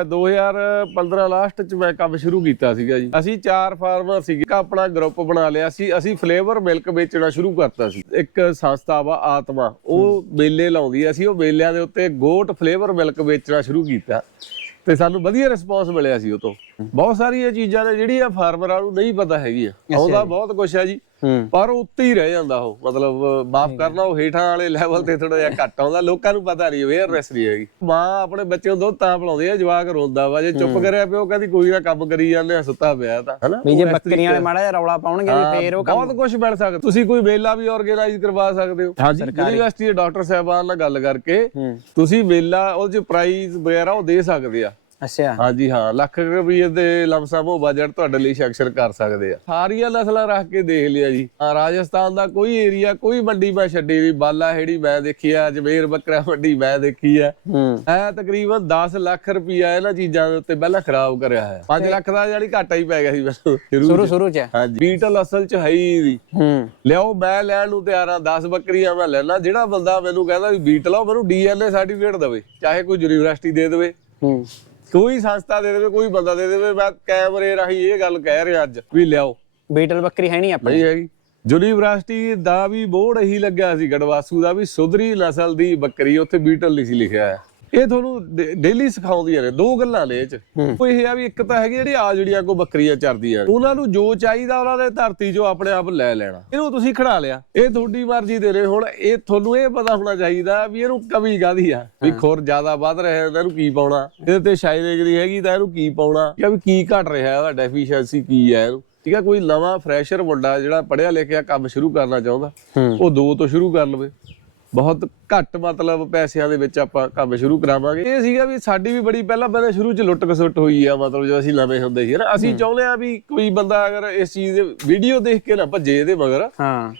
ਅਹ 2015 last ਚ ਮੈਂ ਕੰਮ ਸ਼ੁਰੂ ਕੀਤਾ ਸੀਗਾ ਜੀ। ਅਸੀਂ ਚਾਰ ਫਾਰਮਰ ਸੀਗੇ ਆਪਣਾ ਗਰੁੱਪ ਬਣਾ ਲਿਆ ਸੀ ਅਸੀਂ ਫਲੇਵਰ ਮਿਲਕ ਵੇਚਣਾ ਸ਼ੁਰੂ ਕਰਤਾ ਸੀ। ਇੱਕ ਸੰਸਥਾ ਵਾ ਆਤਮਾ ਉਹ ਮੇਲੇ ਲਾਉਂਦੀ ਆ। ਅਸੀਂ ਉਹ ਮੇਲਿਆਂ ਦੇ ਉੱਤੇ ਗੋਟ ਫਲੇਵਰ ਮਿਲਕ ਵੇਚਣਾ ਸ਼ੁਰੂ ਕੀਤਾ। ਤੇ ਸਾਨੂੰ ਵਧੀਆ ਰਿਸਪੌਂਸ ਮਿਲਿਆ ਸੀ ਉਹ ਤੋਂ। ਬਹੁਤ ਸਾਰੀਆਂ ਚੀਜ਼ਾਂ ਨੇ ਜਿਹੜੀਆਂ ਫਾਰਮਰਾਂ ਨੂੰ ਨਹੀਂ ਪਤਾ ਹੈਗੀਆਂ। ਆਉਂਦਾ ਬਹੁਤ ਕੁਝ ਹੈ ਜੀ। ਪਰ ਉੱਤੇ ਹੀ ਰਹਿ ਜਾਂਦਾ ਉਹ ਮਤਲਬ ਮਾਫ ਕਰਨਾ ਉਹ ਹੇਠਾਂ ਵਾਲੇ ਲੈਵਲ ਤੇ ਥੋੜਾ ਜਿਹਾ ਘੱਟ ਆਉਂਦਾ ਲੋਕਾਂ ਨੂੰ ਪਤਾ ਨਹੀਂ ਅਵੇਅਰਨੈਸ ਨਹੀਂ ਹੈਗੀ। ਮਾਂ ਆਪਣੇ ਬੱਚੇ ਨੂੰ ਦੁੱਧ ਤਾਂ ਪਿਲਾਉਂਦੀ ਆ ਜਵਾਕ ਰੋਂਦਾ ਵਾ ਜੇ ਚੁੱਪ ਕਰਿਆ ਪਿਓ ਕਹਿੰਦੀ ਕੋਈ ਨਾ ਕੰਮ ਕਰੀ ਜਾਂਦੇ ਆ ਸੁੱਤਾ ਪਿਆ ਤਾਂ ਹਨਾ? ਵੀ ਜੇ ਬੱਕਰੀਆਂ ਵਾਲੇ ਮਾੜਾ ਜਿਹਾ ਰੌਲਾ ਪਾਉਣਗੇ ਵੀ ਫੇਰ ਉਹ ਕੰਮ ਬਹੁਤ ਕੁਝ ਮਿਲ ਸਕਦਾ। ਤੁਸੀਂ ਕੋਈ ਮੇਲਾ ਵੀ ਆਰਗੇਨਾਈਜ਼ ਕਰਵਾ ਸਕਦੇ ਹੋ। ਹਾਂਜੀ। ਯੂਨੀਵਰਸਿਟੀ ਦੇ ਡਾਕਟਰ ਸਾਹਿਬਾਨ ਨਾਲ ਗੱਲ ਕਰਕੇ ਤੁਸੀਂ ਮੇਲਾ ਉਹ ਚ ਪ੍ਰਾਈਜ਼ ਵਗੈਰਾ ਉਹ ਦੇ ਸਕਦੇ ਆ। ਅੱਛਾ। ਹਾਂਜੀ ਹਾਂ। ਲੱਖ ਰੁਪਏ ਦੇ ਲਮਸਮ ਉਹ ਬਜਟ ਤੁਹਾਡੇ ਲਈ ਸੈਕਸ਼ਨ ਕਰ ਸਕਦੇ ਆ। ਸਾਰੀਆਂ ਨਸਲਾਂ ਰੱਖ ਕੇ ਦੇਖ ਲਿਆ ਜੀ। ਹਾਂ ਰਾਜਸਥਾਨ ਦਾ ਕੋਈ ਏਰੀਆ ਕੋਈ ਮੰਡੀ ਮੈਂ ਛੱਡੀ ਵੀ ਬਾਲਾ ਹੈੜੀ ਮੈਂ ਦੇਖੀ ਆ ਜਮੇਰ ਬੱਕਰਾ ਮੰਡੀ ਮੈਂ ਦੇਖੀ ਆ। ਐ ਤਕਰੀਬਨ 10 ਲੱਖ ਰੁਪਇਆ ਇਹਨਾਂ ਚੀਜ਼ਾਂ ਦੇ ਉੱਤੇ ਪਹਿਲਾਂ ਖਰਾਬ ਕਰਿਆ ਹੈ 5 ਲੱਖ ਦਾ ਜਿਹੜੀ ਘਾਟਾ ਹੀ ਪੈ ਗਿਆ ਸੀ ਮੈਨੂੰ। ਸ਼ੁਰੂ ਸ਼ੁਰੂ ਚ। ਹਾਂਜੀ। ਬੀਟਲ ਅਸਲ ਚ ਹੈ ਹੀ ਲਿਆਓ ਮੈਂ ਲੈਣ ਨੂੰ ਤਿਆਰ ਆ 10 ਬੱਕਰੀਆਂ ਮੈਂ ਲੈਣਾ। ਜਿਹੜਾ ਬੰਦਾ ਮੈਨੂੰ ਕਹਿੰਦਾ ਵੀ ਬੀਟ ਲਾਓ ਮੈਨੂੰ ਡੀਐਨਏ ਸਰਟੀਫਿਕੇਟ ਦੇਵੇ। ਚਾਹੇ ਕੋਈ ਯੂਨੀਵਰਸਿਟੀ ਦੇ ਦੇਵੇ। ਕੋਈ ਸੰਸਥਾ ਦੇ ਦੇਵੇ ਕੋਈ ਬੰਦਾ ਦੇ ਦੇਵੇ। ਮੈਂ ਕੈਮਰੇ ਰਾਹੀਂ ਇਹ ਗੱਲ ਕਹਿ ਰਿਹਾ ਅੱਜ ਵੀ ਲਿਆਓ। ਬੀਟਲ ਬੱਕਰੀ ਹੈ ਨਹੀਂ ਆਪਣੀ। ਨਹੀਂ ਹੈਗੀ। ਯੂਨੀਵਰਸਿਟੀ ਦਾ ਵੀ ਬੋਰਡ ਇਹੀ ਲੱਗਿਆ ਸੀ ਗੜਵਾਸੂ ਦਾ ਵੀ ਸੁਧਰੀ ਨਸਲ ਦੀ ਬੱਕਰੀ ਉੱਥੇ ਬੀਟਲ ਨਹੀਂ ਸੀ ਲਿਖਿਆ। ਹੈ ਇਹ ਤੁਹਾਨੂੰ ਡੇਲੀ ਸਿਖਾਉਂਦੀਆਂ ਨੇ ਦੋ ਗੱਲਾਂ ਨੇ ਇਹ ਚ। ਉਹ ਇਹ ਆ ਵੀ ਇੱਕ ਤਾਂ ਹੈਗੀ ਜਿਹੜੀ ਆ ਜਿਹੜੀਆਂ ਕੋ ਬੱਕਰੀਆਂ ਚਰਦੀਆਂ ਉਹਨਾਂ ਨੂੰ ਜੋ ਚਾਹੀਦਾ ਉਹਨਾਂ ਨੇ ਧਰਤੀ 'ਚੋਂ ਆਪਣੇ ਆਪ ਲੈ ਲੈਣਾ। ਇਹਨੂੰ ਤੁਸੀਂ ਖੜਾ ਲਿਆ। ਇਹ ਤੁਹਾਡੀ ਮਰਜ਼ੀ ਦੇ ਰਹੇ ਹੁਣ। ਇਹ ਤੁਹਾਨੂੰ ਇਹ ਪਤਾ ਹੋਣਾ ਚਾਹੀਦਾ ਵੀ ਇਹਨੂੰ ਕਮੀ ਕਾਦੀ ਆ। ਵੀ ਖੁਰ ਜ਼ਿਆਦਾ ਵੱਧ ਰਿਹਾ ਤਾਂ ਇਹਨੂੰ ਕੀ ਪਾਉਣਾ? ਇਹਦੇ ਤੇ ਸ਼ਾਇਰੇਗਰੀ ਹੈਗੀ ਤਾਂ ਇਹਨੂੰ ਕੀ ਪਾਉਣਾ? ਜਾਂ ਵੀ ਕੀ ਘਟ ਰਿਹਾ ਇਹਦਾ ਡੈਫੀਸ਼ੀਐਂਸੀ ਕੀ ਹੈ ਇਹਨੂੰ? ਠੀਕ ਹੈ ਕੋਈ ਨਵਾਂ ਫਰੈਸ਼ਰ ਮੁੰਡਾ ਜਿਹੜਾ ਪੜਿਆ ਲਿਖਿਆ ਕੰਮ ਸ਼ੁਰੂ ਕਰਨਾ ਚਾਹੁੰਦਾ ਉਹ ਦੋ ਤੋਂ ਸ਼ੁਰੂ ਕਰ ਲਵੇ। ਬਹੁਤ ਘੱਟ ਮਤਲਬ ਪੈਸਿਆਂ ਦੇ ਵਿੱਚ ਆਪਾਂ ਕੰਮ ਸ਼ੁਰੂ ਕਰਾਵਾਂਗੇ। ਇਹ ਸੀਗਾ ਵੀ ਸਾਡੀ ਵੀ ਬੜੀ ਪਹਿਲਾਂ ਪਹਿਲਾਂ ਸ਼ੁਰੂ ਚ ਲੁੱਟ ਖਸੁੱਟ ਹੋਈ ਆ ਮਤਲਬ ਜਦੋਂ ਅਸੀਂ ਨਵੇਂ ਹੁੰਦੇ ਸੀ ਨਾ ਅਸੀਂ ਚਾਹੁੰਦੇ ਆ ਵੀ ਕੋਈ ਬੰਦਾ ਅਗਰ ਇਸ ਚੀਜ਼ ਦੇ ਵੀਡੀਓ ਦੇਖ ਕੇ ਨਾ ਭੱਜੇ ਇਹਦੇ ਮਗਰ ਹਾਂ।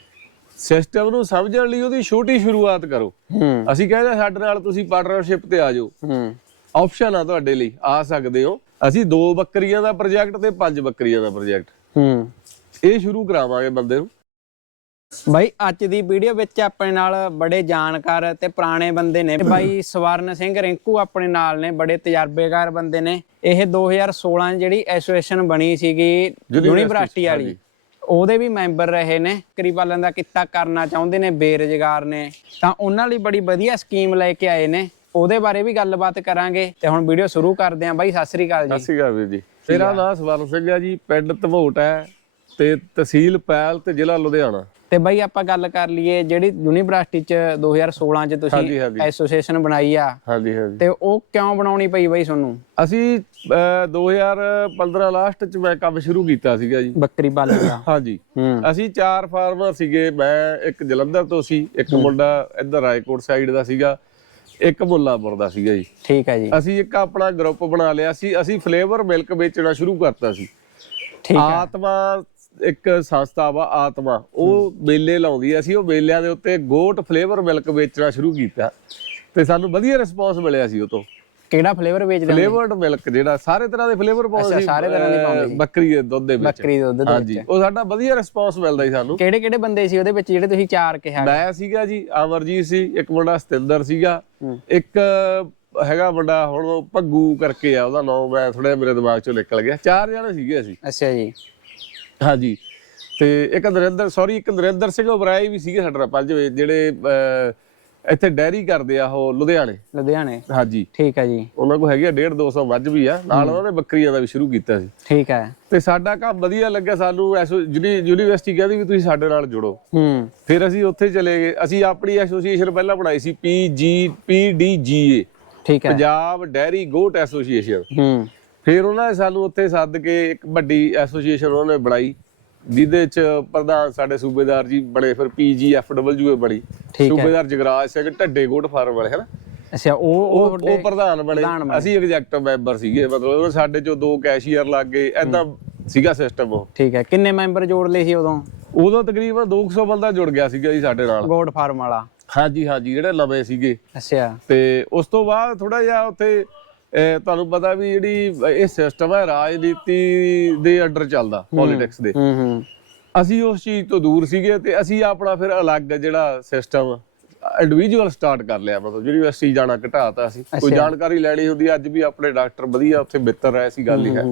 ਸਿਸਟਮ ਨੂੰ ਸਮਝਣ ਲਈ ਉਹਦੀ ਛੋਟੀ ਸ਼ੁਰੂਆਤ ਕਰੋ। ਅਸੀਂ ਕਹਿੰਦੇ ਸਾਡੇ ਨਾਲ ਤੁਸੀਂ ਪਾਰਟਨਰਸ਼ਿਪ ਤੇ ਆ ਜਾਓ। ਆਪਸ਼ਨ ਆ ਤੁਹਾਡੇ ਲਈ ਆ ਸਕਦੇ ਹੋ। ਅਸੀਂ ਦੋ ਬੱਕਰੀਆਂ ਦਾ ਪ੍ਰੋਜੈਕਟ ਤੇ ਪੰਜ ਬੱਕਰੀਆਂ ਦਾ ਪ੍ਰੋਜੈਕਟ ਹੂੰ। ਇਹ ਸ਼ੁਰੂ ਕਰਾਵਾਂਗੇ ਬੰਦੇ ਨੂੰ। ਬਾਈ ਅੱਜ ਦੀ ਵੀਡੀਓ ਵਿੱਚ ਆਪਣੇ ਨਾਲ ਬੜੇ ਜਾਣਕਾਰ ਤੇ ਪੁਰਾਣੇ ਬੰਦੇ ਨੇ। ਬਾਈ ਸਵਰਨ ਸਿੰਘ ਰਿੰਕੂ ਆਪਣੇ ਨਾਲ ਨੇ ਬੜੇ ਤਜਰਬੇਕਾਰ ਬੰਦੇ ਨੇ। ਇਹ 2016 'ਚ ਜਿਹੜੀ ਐਸੋਸੀਏਸ਼ਨ ਬਣੀ ਸੀਗੀ ਯੂਨੀਵਰਸਿਟੀ ਵਾਲੀ ਉਹਦੇ ਵੀ ਮੈਂਬਰ ਰਹੇ ਨੇ। ਬੱਕਰੀ ਪਾਲਣ ਦਾ ਕਿੱਤਾ ਕਰਨਾ ਚਾਹੁੰਦੇ ਨੇ ਬੇਰੁਜ਼ਗਾਰ ਨੇ। ਤਾਂ ਉਹਨਾਂ ਲਈ ਬੜੀ ਵਧੀਆ ਸਕੀਮ ਲੈ ਕੇ ਆਏ ਨੇ। ਉਹਦੇ ਬਾਰੇ ਵੀ ਗੱਲਬਾਤ ਕਰਾਂਗੇ ਤੇ ਹੁਣ ਵੀਡੀਓ ਸ਼ੁਰੂ ਕਰਦੇ ਆਂ ਬਾਈ ਸਤਿ ਸ੍ਰੀ ਅਕਾਲ ਜੀ। ਸਤਿ ਸ਼੍ਰੀ ਅਕਾਲ ਵੀਰ ਜੀ। ਮੇਰਾ ਨਾਮ ਸਵਰਨ ਸਿੰਘ ਹੈ ਜੀ ਪਿੰਡ ਧਮੋਟ ਹੈ। ਤੇ ਤਹਿਸੀਲ ਪੈਲ ਤੇ ਜ਼ਿਲ੍ਹਾ ਲੁਧਿਆਣਾ। ਤੇ ਬਾਈ ਆਪਾਂ ਗੱਲ ਕਰ ਲਈਏ ਜਿਹੜੀ ਯੂਨੀਵਰਸਿਟੀ ਚ 2016 ਚ ਤੁਸੀਂ। ਐਸੋਸੀਏਸ਼ਨ ਬਣਾਈ ਆ। ਹਾਂਜੀ ਹਾਂਜੀ। ਤੇ ਉਹ ਕਿਉਂ ਬਣਾਉਣੀ ਪਈ ਬਾਈ ਤੁਹਾਨੂੰ? ਅਸੀਂ ਅਹ, 2015 ਲਾਸਟ ਚ ਮੈਂ ਕੰਮ ਸ਼ੁਰੂ ਕੀਤਾ ਸੀਗਾ ਜੀ। ਬੱਕਰੀ ਪਾਲਣ ਦਾ। ਹਾਂਜੀ। ਅਸੀਂ ਚਾਰ ਫਾਰਮਰ ਸੀਗੇ। ਮੈਂ ਇੱਕ ਜਲੰਧਰ ਤੋਂ ਸੀ ਇੱਕ ਮੁੰਡਾ ਇੱਧਰ ਰਾਏਕੋਟ ਸਾਈਡ ਦਾ ਸੀਗਾ ਇੱਕ ਮੁੱਲਾਪੁਰ ਦਾ ਸੀਗਾ ਜੀ। ਠੀਕ ਹੈ ਜੀ। ਅਸੀਂ ਇੱਕ ਆਪਣਾ ਗਰੁੱਪ ਬਣਾ ਲਿਆ ਸੀ। ਅਸੀਂ ਫਲੇਵਰ ਮਿਲਕ ਵੇਚਣਾ ਸ਼ੁਰੂ ਕਰਤਾ ਸੀ। ਠੀਕ ਹੈ। ਆਤਮਾ ਇੱਕ ਸੰਸਥਾ ਵਾ ਆਤਮਾ ਉਹ ਮੇਲੇ ਲਾਉਂਦੀ ਆ। ਉਹ ਮੇਲਿਆਂ ਦੇ ਉੱਤੇ ਗੋਟ ਫਲੇਵਰ ਮਿਲਕ ਵੇਚਣਾ ਸ਼ੁਰੂ ਕੀਤਾ ਤੇ ਸਾਨੂੰ ਵਧੀਆ ਰਿਸਪੌਂਸ ਮਿਲਿਆ ਸੀ ਉਹ ਤੋਂ ਕਿਹੜਾ ਫਲੇਵਰ ਵੇਚਦੇ ਫਲੇਵਰਡ ਮਿਲਕ ਜਿਹੜਾ ਸਾਰੇ ਤਰ੍ਹਾਂ ਦੇ ਫਲੇਵਰ ਪਾਉਂਦੇ ਅੱਛਾ, ਸਾਰੇ ਤਰ੍ਹਾਂ ਦੇ ਪਾਉਂਦੇ। ਬੱਕਰੀ ਦੇ ਦੁੱਧ ਦੇ ਵਿੱਚ। ਬੱਕਰੀ ਦੇ ਦੁੱਧ ਦੇ ਹਾਂਜੀ ਵਿੱਚ। ਉਹ ਸਾਡਾ ਵਧੀਆ ਰਿਸਪੌਂਸ ਮਿਲਦਾ ਸੀ ਸਾਨੂੰ। ਕਿਹੜੇ ਕਿਹੜੇ ਬੰਦੇ ਸੀ ਉਹਦੇ ਵਿੱਚ ਜਿਹੜੇ ਤੁਸੀਂ ਚਾਰ ਕਿਹਾ? ਮੈਂ ਸੀਗਾ ਜੀ ਅਮਰਜੀਤ ਸੀ ਇੱਕ ਮੁੰਡਾ ਸਤਿੰਦਰ ਸੀਗਾ। ਇੱਕ ਹੈਗਾ ਮੁੰਡਾ ਹੁਣ ਭੱਗੂ ਕਰਕੇ ਆ ਉਹਦਾ ਨਾਮ ਮੈਂ ਥੋੜਾ ਮੇਰੇ ਦਿਮਾਗ ਚੋਂ ਨਿਕਲ ਗਿਆ। ਚਾਰ ਜਣੇ ਸੀਗੇ ਅਸੀਂ। ਅੱਛਾ ਜੀ। ਹਾਂਜੀ। ਤੇ ਇੱਕ ਨਰਿੰਦਰ ਸੌਰੀ ਇੱਕ ਨਰਿੰਦਰ ਸਿੰਘ ਉਬਰਾਏ ਵੀ ਸੀਗੇ ਸਾਡੇ ਨਾਲ ਪੰਜਵੇਂ ਜਿਹੜੇ ਅਹ, ਇੱਥੇ ਡੈਰੀ ਕਰਦੇ ਆ ਉਹ ਲੁਧਿਆਣੇ। ਲੁਧਿਆਣੇ? ਹਾਂਜੀ। ਠੀਕ ਹੈ ਜੀ। ਉਹਨਾਂ ਕੋਲ ਹੈਗੇ ਆ 1.5 200 ਮੱਝ ਵੀ ਆ ਨਾਲ ਉਹਨਾਂ ਨੇ ਬੱਕਰੀਆਂ ਦਾ ਵੀ ਸ਼ੁਰੂ ਕੀਤਾ ਸੀ। ਠੀਕ ਹੈ। ਤੇ ਸਾਡਾ ਕੰਮ ਵਧੀਆ ਲੱਗਿਆ ਸਾਨੂੰ ਐਸੋ ਯੂਨੀ- ਯੂਨੀਵਰਸਿਟੀ ਕਹਿੰਦੀ ਵੀ ਤੁਸੀਂ ਸਾਡੇ ਨਾਲ ਜੁੜੋ। ਹੂੰ। ਫਿਰ ਅਸੀਂ ਉੱਥੇ ਚਲੇ ਗਏ। ਅਸੀਂ ਆਪਣੀ ਐਸੋਸੀਏਸ਼ਨ ਪਹਿਲਾਂ ਬਣਾਈ ਸੀ ਪੀਜੀ ਪੀਡੀਜੀਏ ਠੀਕ ਹੈ। Punjab dairy goat association. ਹੂੰ। ਫਿਰ ਉਹਨਾਂ ਨੇ ਸਾਨੂੰ ਉੱਥੇ ਸੱਦ ਕੇ ਇੱਕ ਵੱਡੀ ਐਸੋਸੀਏਸ਼ਨ ਉਹਨਾਂ ਨੇ ਬਣਾਈ ਜਿਹਦੇ ਚ ਪ੍ਰਧਾਨ ਸਾਡੇ ਸੂਬੇਦਾਰ ਜੀ ਬਣੇ ਫਿਰ ਪੀਜੀਐਫਡਬਲਯੂਏ ਬਣੀ। ਹੈ। ਸੂਬੇਦਾਰ ਜਗਰਾਜ ਸਿੰਘ ਢੱਡੇ ਗੋਟ ਫਾਰਮ ਵਾਲੇ ਹੈ ਨਾ ਅੱਛਾ ਉਹ ਉਹ ਪ੍ਰਧਾਨ ਬਣੇ। ਅਸੀਂ ਐਗਜ਼ੈਕਟਿਵ ਮੈਂਬਰ ਸੀਗੇ ਮਤਲਬ ਉਹਨਾਂ ਸਾਡੇ ਚੋਂ ਦੋ ਕੈਸ਼ੀਅਰ ਲੱਗ ਗਏ ਐਦਾਂ ਸੀਗਾ ਸਿਸਟਮ ਉਹ। ਠੀਕ ਹੈ ਕਿੰਨੇ ਮੈਂਬਰ ਜੋੜ ਲਏ ਸੀ ਉਦੋਂ? ਉਦੋਂ ਤਕਰੀਬਨ 200 ਬੰਦਾ ਜੁੜ ਗਿਆ ਸੀਗਾ ਜੀ ਸਾਡੇ ਨਾਲ। ਗੋਡ ਫਾਰਮ ਵਾਲਾ। ਹਾਂਜੀ ਹਾਂਜੀ ਜਿਹੜੇ ਨਵੇਂ ਸੀਗੇ। ਅੱਛਾ। ਤੇ ਉਸ ਤੋਂ ਬਾਅਦ ਥੋੜਾ ਜਿਹਾ ਉੱਥੇ ਤੁਹਾਨੂੰ ਪਤਾ ਵੀ ਜਿਹੜੀ ਇਹ ਸਿਸਟਮ ਹੈ ਰਾਜਨੀਤੀ ਦੇ ਅੰਡਰ ਚੱਲਦਾ ਪੋਲਿਟਿਕਸ ਦੇ। ਅਸੀਂ ਉਸ ਚੀਜ਼ ਤੋਂ ਦੂਰ ਸੀਗੇ ਤੇ ਅਸੀਂ ਆਪਣਾ ਫਿਰ ਅਲੱਗ ਜਿਹੜਾ ਸਿਸਟਮ ਇੰਡੀਵਿਜੂਅਲ ਸਟਾਰਟ ਕਰ ਲਿਆ ਮਤਲਬ ਯੂਨੀਵਰਸਿਟੀ ਜਾਣਾ ਘਟਾਤਾ ਸੀ ਕੋਈ ਜਾਣਕਾਰੀ ਲੈਣੀ ਹੁੰਦੀ ਅੱਜ ਵੀ ਆਪਣੇ ਡਾਕਟਰ ਵਧੀਆ ਉੱਥੇ ਮਿੱਤਰ ਐ ਐਸੀ ਗੱਲ ਹੀ ਹੈ।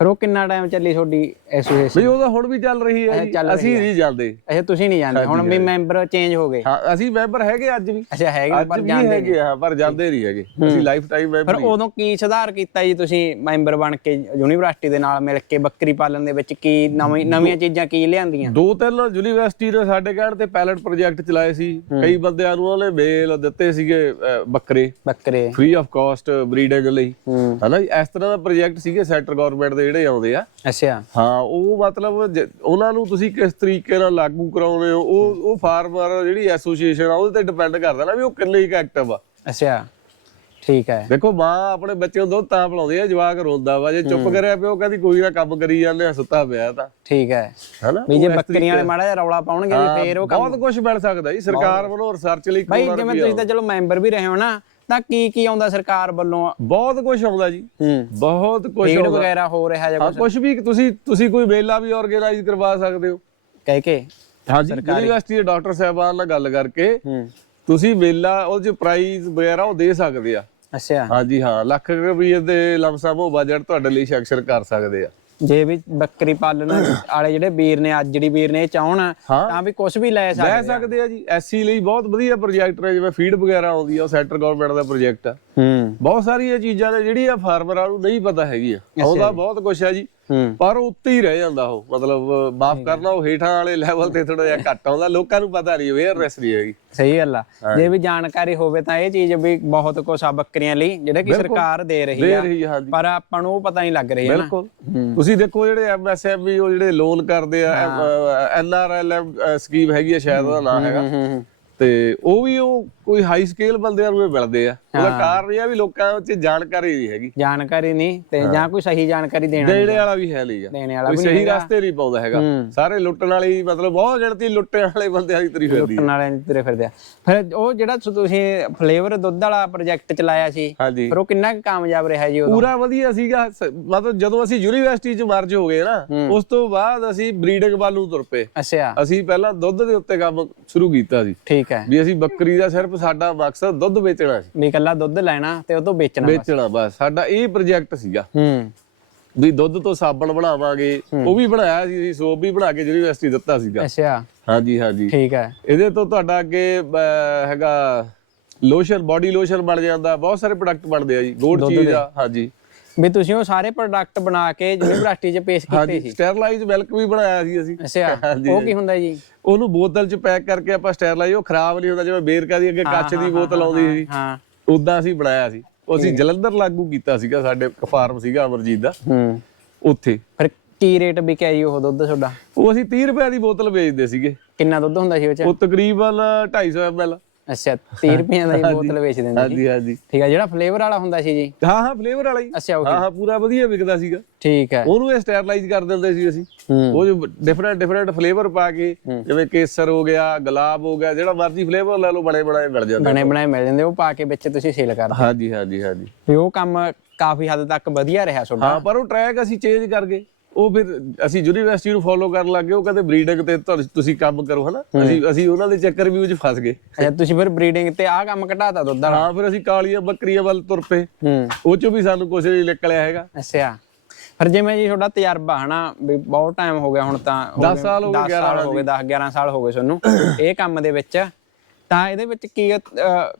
ਫਿਰ ਉਹ ਕਿੰਨਾ ਟਾਈਮ ਚੱਲੀ ਤੁਹਾਡੀ ਐਸੋਸੀਏਸ਼ਨ ਵੀ ਉਹਦਾ ਹੁਣ ਵੀ ਚੱਲ ਰਹੀ ਹੈ ਜੀ। ਅਸੀਂ ਨਹੀਂ ਜਾਂਦੇ। ਅੱਛਾ ਤੁਸੀਂ ਨਹੀਂ ਜਾਂਦੇ। ਹੁਣ ਵੀ ਮੈਂਬਰ ਚੇਂਜ ਹੋ ਗਏ। ਹਾਂ ਅਸੀਂ ਮੈਂਬਰ ਹੈਗੇ ਅੱਜ ਵੀ। ਅੱਛਾ ਹੈਗੇ ਅੱਜ ਪਰ ਵੀ ਜਾਂਦੇ ਹੈਗੇ ਆ ਪਰ ਜਾਂਦੇ ਨਹੀਂ ਹੈਗੇ। ਅਸੀਂ ਲਾਈਫ ਟਾਈਮ ਮੈਂਬਰ ਉਦੋਂ ਕੀ ਸੁਧਾਰ ਕੀਤਾ ਜੀ ਤੁਸੀਂ ਮੈਂਬਰ ਬਣ ਕੇ ਯੂਨੀਵਰਸਿਟੀ ਦੇ ਨਾਲ ਮਿਲ ਕੇ ਬੱਕਰੀ ਪਾਲਣ ਦੇ ਵਿੱਚ? ਕੀ ਨਵੀਂ ਨਵੀਆਂ ਚੀਜ਼ਾਂ ਕੀ ਲਿਆਂਦੀਆਂ? ਦੋ ਤਿੰਨ ਯੂਨੀਵਰਸਿਟੀ ਨੇ ਸਾਡੇ ਕਹਿਣ ਤੇ ਪਾਇਲਟ ਪ੍ਰੋਜੈਕਟ ਚਲਾਏ ਸੀ। ਕਈ ਬੰਦਿਆਂ ਨੂੰ ਉਹਨੇ ਮੇਲ ਦਿੱਤੇ ਸੀਗੇ ਅਹ, ਬੱਕਰੇ। ਬੱਕਰੇ। ਫ੍ਰੀ ਆਫ ਕਾਸਟ ਬਰੀਡਿੰਗ ਲਈ। ਹੂੰ। ਹਨਾ ਜੀ ਇਸ ਤਰ੍ਹਾਂ ਦਾ ਪ੍ਰੋਜੈਕਟ ਸੀਗੇ ਸੈਂਟਰ ਗਵਰਨਮੈਂਟ ਦੇ ਜਿਹੜੇ ਆਉਂਦੇ ਆ। ਅੱਛਾ। ਹਾਂ ਉਹ ਮਤਲਬ ਜ- ਉਹਨਾਂ ਨੂੰ ਤੁਸੀਂ ਕਿਸ ਤਰੀਕੇ ਨਾਲ ਲਾਗੂ ਕਰਾਉਂਦੇ ਹੋ ਉਹ ਉਹ ਫਾਰਮਰ ਜਿਹੜੀ ਐਸੋਸੀਏਸ਼ਨ ਆ ਉਹਦੇ ਤੇ ਡਿਪੈਂਡ ਕਰਦਾ ਨਾ ਵੀ ਉਹ ਕਿੰਨੇ ਹੀ ਐਕਟਿਵ ਆ। ਅੱਛਾ ਠੀਕ ਹੈ। ਦੇਖੋ ਮਾਂ ਆਪਣੇ ਬੱਚੇ ਨੂੰ ਦੁੱਧ ਤਾਂ ਪਿਲਾਉਂਦੀ ਆ ਜਵਾਕ ਰੋਂਦਾ ਵਾ ਜੇ ਚੁੱਪ ਕਰਿਆ ਪਿਓ ਕਹਿੰਦੀ ਕੋਈ ਨਾ ਕੰਮ ਕਰੀ ਜਾਂਦੇ ਆ ਸੁੱਤਾ ਪਿਆ ਤਾਂ। ਠੀਕ ਹੈ। ਹਨਾ? ਵੀ ਜੇ ਬੱਕਰੀਆਂ ਵਾਲੇ ਮਾੜਾ ਜਿਹਾ ਰੌਲਾ ਪਾਉਣਗੇ ਵੀ ਫੇਰ ਉਹ ਬਹੁਤ ਕੁਝ ਮਿਲ ਸਕਦਾ ਜੀ ਸਰਕਾਰ ਵੱਲੋਂ ਰਿਸਰਚ ਲਈ ਬਾਈ ਕਰੋੜਾਂ ਜਿਵੇਂ ਰੁਪਈਆ ਤੁਸੀਂ ਤਾਂ ਚਲੋ ਮੈਂਬਰ ਵੀ ਰਹੇ ਹੋ ਨਾ ਤਾਂ ਕੀ ਕੀ ਆਉਂਦਾ ਸਰਕਾਰ ਵੱਲੋਂ? ਬਹੁਤ ਕੁਝ ਆਉਂਦਾ ਜੀ। ਹੂੰ। ਬਹੁਤ ਕੁਝ ਆਉਂਦਾ। ਵਗੈਰਾ ਹੋ ਰਿਹਾ ਜਾਂ ਕੁਝ ਵੀ ਤੁਸੀਂ ਤੁਸੀਂ ਕੋਈ ਮੇਲਾ ਵੀ ਆਰਗੇਨਾਈਜ਼ ਕਰਵਾ ਸਕਦੇ ਹੋ। ਕਹਿ ਕੇ ਹਾਂਜੀ ਯੂਨੀਵਰਸਿਟੀ ਦੇ ਡਾਕਟਰ ਸਾਹਿਬਾਨ ਨਾਲ ਗੱਲ ਕਰਕੇ ਹੂੰ। ਤੁਸੀਂ ਮੇਲਾ ਉਹ ਚ ਪ੍ਰਾਈਜ਼ ਵਗੈਰਾ ਉਹ ਦੇ ਸਕਦੇ ਆ। ਅੱਛਾ। ਹਾਂਜੀ ਹਾਂ ਲੱਖ ਰੁਪਏ ਦੇ ਲਮਸਮ ਉਹ ਬਜਟ ਤੁਹਾਡੇ ਲਈ ਸੈਕਸ਼ਨ ਕਰ ਸਕਦੇ ਆ। ਜੇ ਵੀ ਬੱਕਰੀ ਪਾਲਣ ਵਾਲੇ ਜਿਹੜੇ ਵੀਰ ਨੇ ਅੱਜ ਜਿਹੜੀ ਵੀਰ ਨੇ ਇਹ ਚਾਹਣ ਹਾਂ। ਤਾਂ ਵੀ ਕੁਝ ਵੀ ਲੈ ਲੈ ਸਕਦੇ ਸਕਦੇ ਆ ਜੀ। ਐਸਸੀ ਲਈ ਬਹੁਤ ਵਧੀਆ ਪ੍ਰੋਜੈਕਟ ਨੇ ਜਿਵੇਂ ਫੀਡ ਵਗੈਰਾ ਆਉਂਦੀ ਆ ਸੈਂਟਰ ਗਵਰਨਮੈਂਟ ਦਾ ਪ੍ਰੋਜੈਕਟ ਆ। ਹੂੰ। ਬਹੁਤ ਸਾਰੀਆਂ ਚੀਜ਼ਾਂ ਨੇ ਜਿਹੜੀਆਂ ਫਾਰਮਰਾਂ ਨੂੰ ਨਹੀਂ ਪਤਾ ਹੈਗੀਆਂ। ਉਹਦਾ ਬਹੁਤ ਕੁਝ ਆ ਜੀ। ਹੂੰ ਪਰ ਉੱਤੇ ਹੀ ਰਹਿ ਜਾਂਦਾ ਉਹ ਮਤਲਬ ਮਾਫ ਕਰਨਾ ਉਹ ਹੇਠਾਂ ਵਾਲੇ ਲੈਵਲ ਤੇ ਥੋੜਾ ਜਿਹਾ ਘੱਟ ਆਉਂਦਾ ਲੋਕਾਂ ਨੂੰ ਪਤਾ ਨਹੀਂ ਅਵੇਅਰਨੈਸ ਨਹੀਂ ਹੈਗੀ। ਸਹੀ ਗੱਲ ਆ। ਜੇ ਵੀ ਜਾਣਕਾਰੀ ਹੋਵੇ ਤਾਂ ਇਹ ਚੀਜ਼ ਵੀ ਬਹੁਤ ਕੁਛ ਆ ਬੱਕਰੀਆਂ ਲਈ ਜਿਹੜੇ ਕਿ ਸਰਕਾਰ ਦੇ ਰਹੀ ਆ। ਪਰ ਆਪਾਂ ਨੂੰ ਉਹ ਪਤਾ ਨਹੀਂ ਲੱਗ ਰਹੀ ਹੈ ਬਿਲਕੁਲ। ਤੁਸੀਂ ਦੇਖੋ ਜਿਹੜੇ ਐਮਐਸਐਮਈ ਉਹ ਜਿਹੜੇ ਲੋਨ ਕਰਦੇ ਆ ਐਨਆਰਐਲਐਮ ਸਕੀਮ ਹੈਗੀ ਆ ਸ਼ਾਇਦ ਉਹਦਾ ਨਾਮ ਹੈਗਾ। ਤੇ ਉਹ ਵੀ ਉਹ ਕੋਈ ਹਾਈ ਸਕੇਲ ਬੰਦਿਆਂ ਨੂੰ ਇਹ ਮਿਲਦੇ ਆ। ਉਹਦਾ ਕਾਰਨ ਇਹ ਆ ਵੀ ਲੋਕਾਂ ਵਿੱਚ ਜਾਣਕਾਰੀ ਨਹੀਂ ਹੈਗੀ। ਜਾਣਕਾਰੀ ਨਹੀਂ ਤੇ ਜਾਂ ਕੋਈ ਸਹੀ ਜਾਣਕਾਰੀ ਦੇਣਾ ਦੇਣੇ ਵਾਲਾ ਵੀ ਹੈ ਨਹੀਂਗਾ ਦੇਣੇ ਵਾਲਾ ਵੀ ਸਹੀ ਰਸਤੇ ਨਹੀਂ ਪਾਉਂਦਾ ਹੈਗਾ। ਸਾਰੇ ਲੁੱਟਣ ਵਾਲੇ ਮਤਲਬ ਬਹੁਤ ਗਿਣਤੀ ਲੁੱਟਣ ਵਾਲੇ ਬੰਦਿਆਂ ਦੀ ਤਰੀ ਫਿਰਦੀ ਲੁੱਟਣ ਵਾਲੇ ਤੁਰੇ ਫਿਰਦੇ ਆ। ਫਿਰ ਉਹ ਜਿਹੜਾ ਤੁਸੀਂ ਫਲੇਵਰ ਦੁੱਧ ਵਾਲਾ ਪ੍ਰੋਜੈਕਟ ਚਲਾਇਆ ਸੀ ਫਿਰ ਉਹ ਕਿੰਨਾ ਕਾਮਯਾਬ ਰਿਹਾ ਜੀ ਉਦੋਂ? ਪੂਰਾ ਵਧੀਆ ਸੀਗਾ। ਮਤਲਬ ਜਦੋਂ ਅਸੀਂ ਯੂਨੀਵਰਸਿਟੀ ਚ ਮਰਜ ਹੋ ਗਏ ਨਾ ਉਸ ਤੋਂ ਬਾਅਦ ਅਸੀਂ ਬਰੀਡਿੰਗ ਵੱਲ ਨੂੰ ਤੁਰ ਪਏ। ਅੱਛਾ। ਅਸੀਂ ਪਹਿਲਾਂ ਦੁੱਧ ਦੇ ਉੱਤੇ ਕੰਮ ਸ਼ੁਰੂ ਕੀਤਾ ਸੀ। ਠੀਕ ਹੈ। ਵੀ ਅਸੀਂ ਬੱਕਰੀ ਦਾ ਸਿਰਫ ਸਾਡਾ ਮਕਸਦ ਦੁੱਧ ਵੇਚਣਾ ਸੀ। ਵੀ ਇਕੱਲਾ ਦੁੱਧ ਲੈਣਾ ਤੇ ਉਹ ਤੋਂ ਵੇਚਣਾ ਵੇਚਣਾ ਬਸ ਸਾਡਾ ਇਹ ਪ੍ਰੋਜੈਕਟ ਸੀਗਾ। ਹੂੰ। ਵੀ ਦੁੱਧ ਤੋਂ ਸਾਬਣ ਬਣਾਵਾਂਗੇ ਉਹ ਵੀ ਬਣਾਇਆ ਸੀ ਸੋਪ ਵੀ ਬਣਾ ਕੇ ਯੂਨੀਵਰਸਿਟੀ ਦਿੱਤਾ ਸੀਗਾ। ਅੱਛਾ। ਹਾਂਜੀ ਹਾਂਜੀ। ਠੀਕ ਹੈ। ਇਹਦੇ ਤੋਂ ਤੁਹਾਡਾ ਅੱਗੇ ਅਹ, ਹੈਗਾ ਲੋਸ਼ਨ ਬਾਡੀ ਲੋਸ਼ਨ ਬਣ ਜਾਂਦਾ ਬਹੁਤ ਸਾਰੇ ਪ੍ਰੋਡਕਟ ਬਣਦੇ ਆ ਜੀ ਗੋਡ ਚੀਜ਼ ਆ ਹਾਂਜੀ। ਵੀ ਤੁਸੀਂ ਉਹ ਸਾਰੇ ਪ੍ਰੋਡਕਟ ਬਣਾ ਕੇ ਯੂਨੀਵਰਸਿਟੀ 'ਚ ਪੇਸ਼ ਕੀਤੇ ਸੀ। ਸਟੈਰਲਾਈਜ਼ ਮਿਲਕ ਵੀ ਬਣਾਇਆ ਸੀ ਅਸੀਂ। ਅੱਛਾ ਉਹ ਕੀ ਹੁੰਦਾ ਜੀ? ਉਹਨੂੰ ਬੋਤਲ 'ਚ ਪੈਕ ਕਰਕੇ ਆਪਾਂ ਸਟੈਰਲਾਈਜ਼ ਉਹ ਖਰਾਬ ਨਹੀਂ ਹੁੰਦਾ ਜਿਵੇਂ ਬੇਰਕਾ ਦੀ ਅੱਗੇ ਕੱਚ ਦੀ ਬੋਤਲ ਆਉਂਦੀ ਸੀ। ਹਾਂ। ਉਦਾਂ ਅਸੀਂ ਬਣਾਇਆ ਸੀ। ਉਹ ਅਸੀਂ ਜਲੰਧਰ ਲਾਗੂ ਕੀਤਾ ਸੀਗਾ ਸਾਡੇ ਫਾਰਮ ਸੀਗਾ ਅਮਰਜੀਤ ਦਾ। ਹੂੰ। ਉੱਥੇ। ਫਿਰ ਕੀ ਰੇਟ ਵਿਕਿਆ ਜੀ ਉਹ ਦੁੱਧ ਤੁਹਾਡਾ? ਉਹ ਅਸੀਂ 30 ਰੁਪਏ ਦੀ ਬੋਤਲ ਵੇਚਦੇ ਸੀਗੇ। ਕਿੰਨਾ ਦੁੱਧ ਹੁੰਦਾ ਸੀ ਉਹ 'ਚ? ਉਹ ਤਕਰੀਬਨ 250 ml ਅੱਛਾ 30 ਰੁਪਈਆਂ ਦਾ ਹੀ ਬੋਤਲ ਵੇਚ ਦਿੰਦੇ ਸੀ ਹਾਂਜੀ ਹਾਂਜੀ। ਠੀਕ ਹੈ ਜਿਹੜਾ ਫਲੇਵਰ ਵਾਲਾ ਹੁੰਦਾ ਸੀ ਜੀ? ਹਾਂ ਹਾਂ ਫਲੇਵਰ ਵਾਲਾ ਹੀ। ਅੱਛਾ ਹਾਂ ਹਾਂ ਪੂਰਾ ਵਧੀਆ ਵਿਕਦਾ ਸੀਗਾ। ਠੀਕ ਹੈ ਉਹਨੂੰ ਇਹ ਸਟੈਰਲਾਈਜ਼ ਕਰ ਦਿੰਦੇ ਸੀ ਅਸੀਂ। ਹੂੰ। ਉਹ ਜੋ ਡਿਫਰੈਂਟ ਡਿਫਰੈਂਟ ਫਲੇਵਰ ਪਾ ਕੇ ਜਿਵੇਂ ਕੇਸਰ ਹੋ ਗਿਆ ਗੁਲਾਬ ਹੋ ਗਿਆ ਜਿਹੜਾ ਮਰਜ਼ੀ ਫਲੇਵਰ ਲੈ ਲਓ ਬਣੇ ਬਣਾਏ ਮਿਲ ਜਾਂਦੇ ਬਣੇ ਬਣਾਏ ਮਿਲ ਜਾਂਦੇ ਉਹ ਪਾ ਕੇ ਵਿੱਚ ਤੁਸੀਂ ਸੇਲ ਕਰਦੇ ਹਾਂਜੀ ਹਾਂਜੀ ਹਾਂਜੀ। ਵੀ ਉਹ ਕੰਮ ਕਾਫੀ ਹੱਦ ਤੱਕ ਵਧੀਆ ਰਿਹਾ ਤੁਹਾਡਾ। ਹਾਂ ਪਰ ਉਹ ਟਰੈਕ ਅਸੀਂ ਚੇਂਜ ਕਰ ਗਏ ਉਹ ਫਿਰ ਅਸੀਂ ਯੂਨੀਵਰਸਿਟੀ ਨੂੰ ਫੋਲੋ ਕਰਨ ਲੱਗ ਗਏ ਉਹ ਕਹਿੰਦੇ ਬਰੀਡਿੰਗ ਤੇ ਤੁਸੀਂ ਕੰਮ ਕਰੋ ਹਨਾ? ਅਸੀਂ ਅਸੀਂ ਉਹਨਾਂ ਦੇ ਚੱਕਰ ਵੀ ਵਿੱਚ ਫਸ ਗਏ। ਅੱਛਾ ਤੁਸੀਂ ਫਿਰ ਬਰੀਡਿੰਗ ਤੇ ਆਹ ਕੰਮ ਘਟਾਤਾ ਦੁੱਧ ਵਾਲਾ? ਹਾਂ ਫਿਰ ਅਸੀਂ ਕਾਲੀਆਂ ਬੱਕਰੀਆਂ ਵੱਲ ਤੁਰ ਪਏ। ਹੂੰ। ਉਹ ਚੋਂ ਵੀ ਸਾਨੂੰ ਕੁਝ ਨਹੀਂ ਨਿਕਲਿਆ ਹੈਗਾ। ਅੱਛਾ। ਫਿਰ ਜਿਵੇਂ ਜੀ ਤੁਹਾਡਾ ਤਜਰਬਾ ਹਨਾ ਵੀ ਬਹੁਤ ਟਾਈਮ ਹੋ ਗਿਆ ਹੁਣ ਤਾਂ ਹੋ 10 ਗਏ- ਸਾਲ ਹੋ ਗਏ, 10 ਸਾਲ ਹੋ ਗਏ 10 11 ਸਾਲ ਹੋ ਗਏ ਤੁਹਾਨੂੰ। ਇਹ ਕੰਮ ਦੇ ਵਿੱਚ ਤਾਂ ਇਹਦੇ ਵਿੱਚ ਕੀ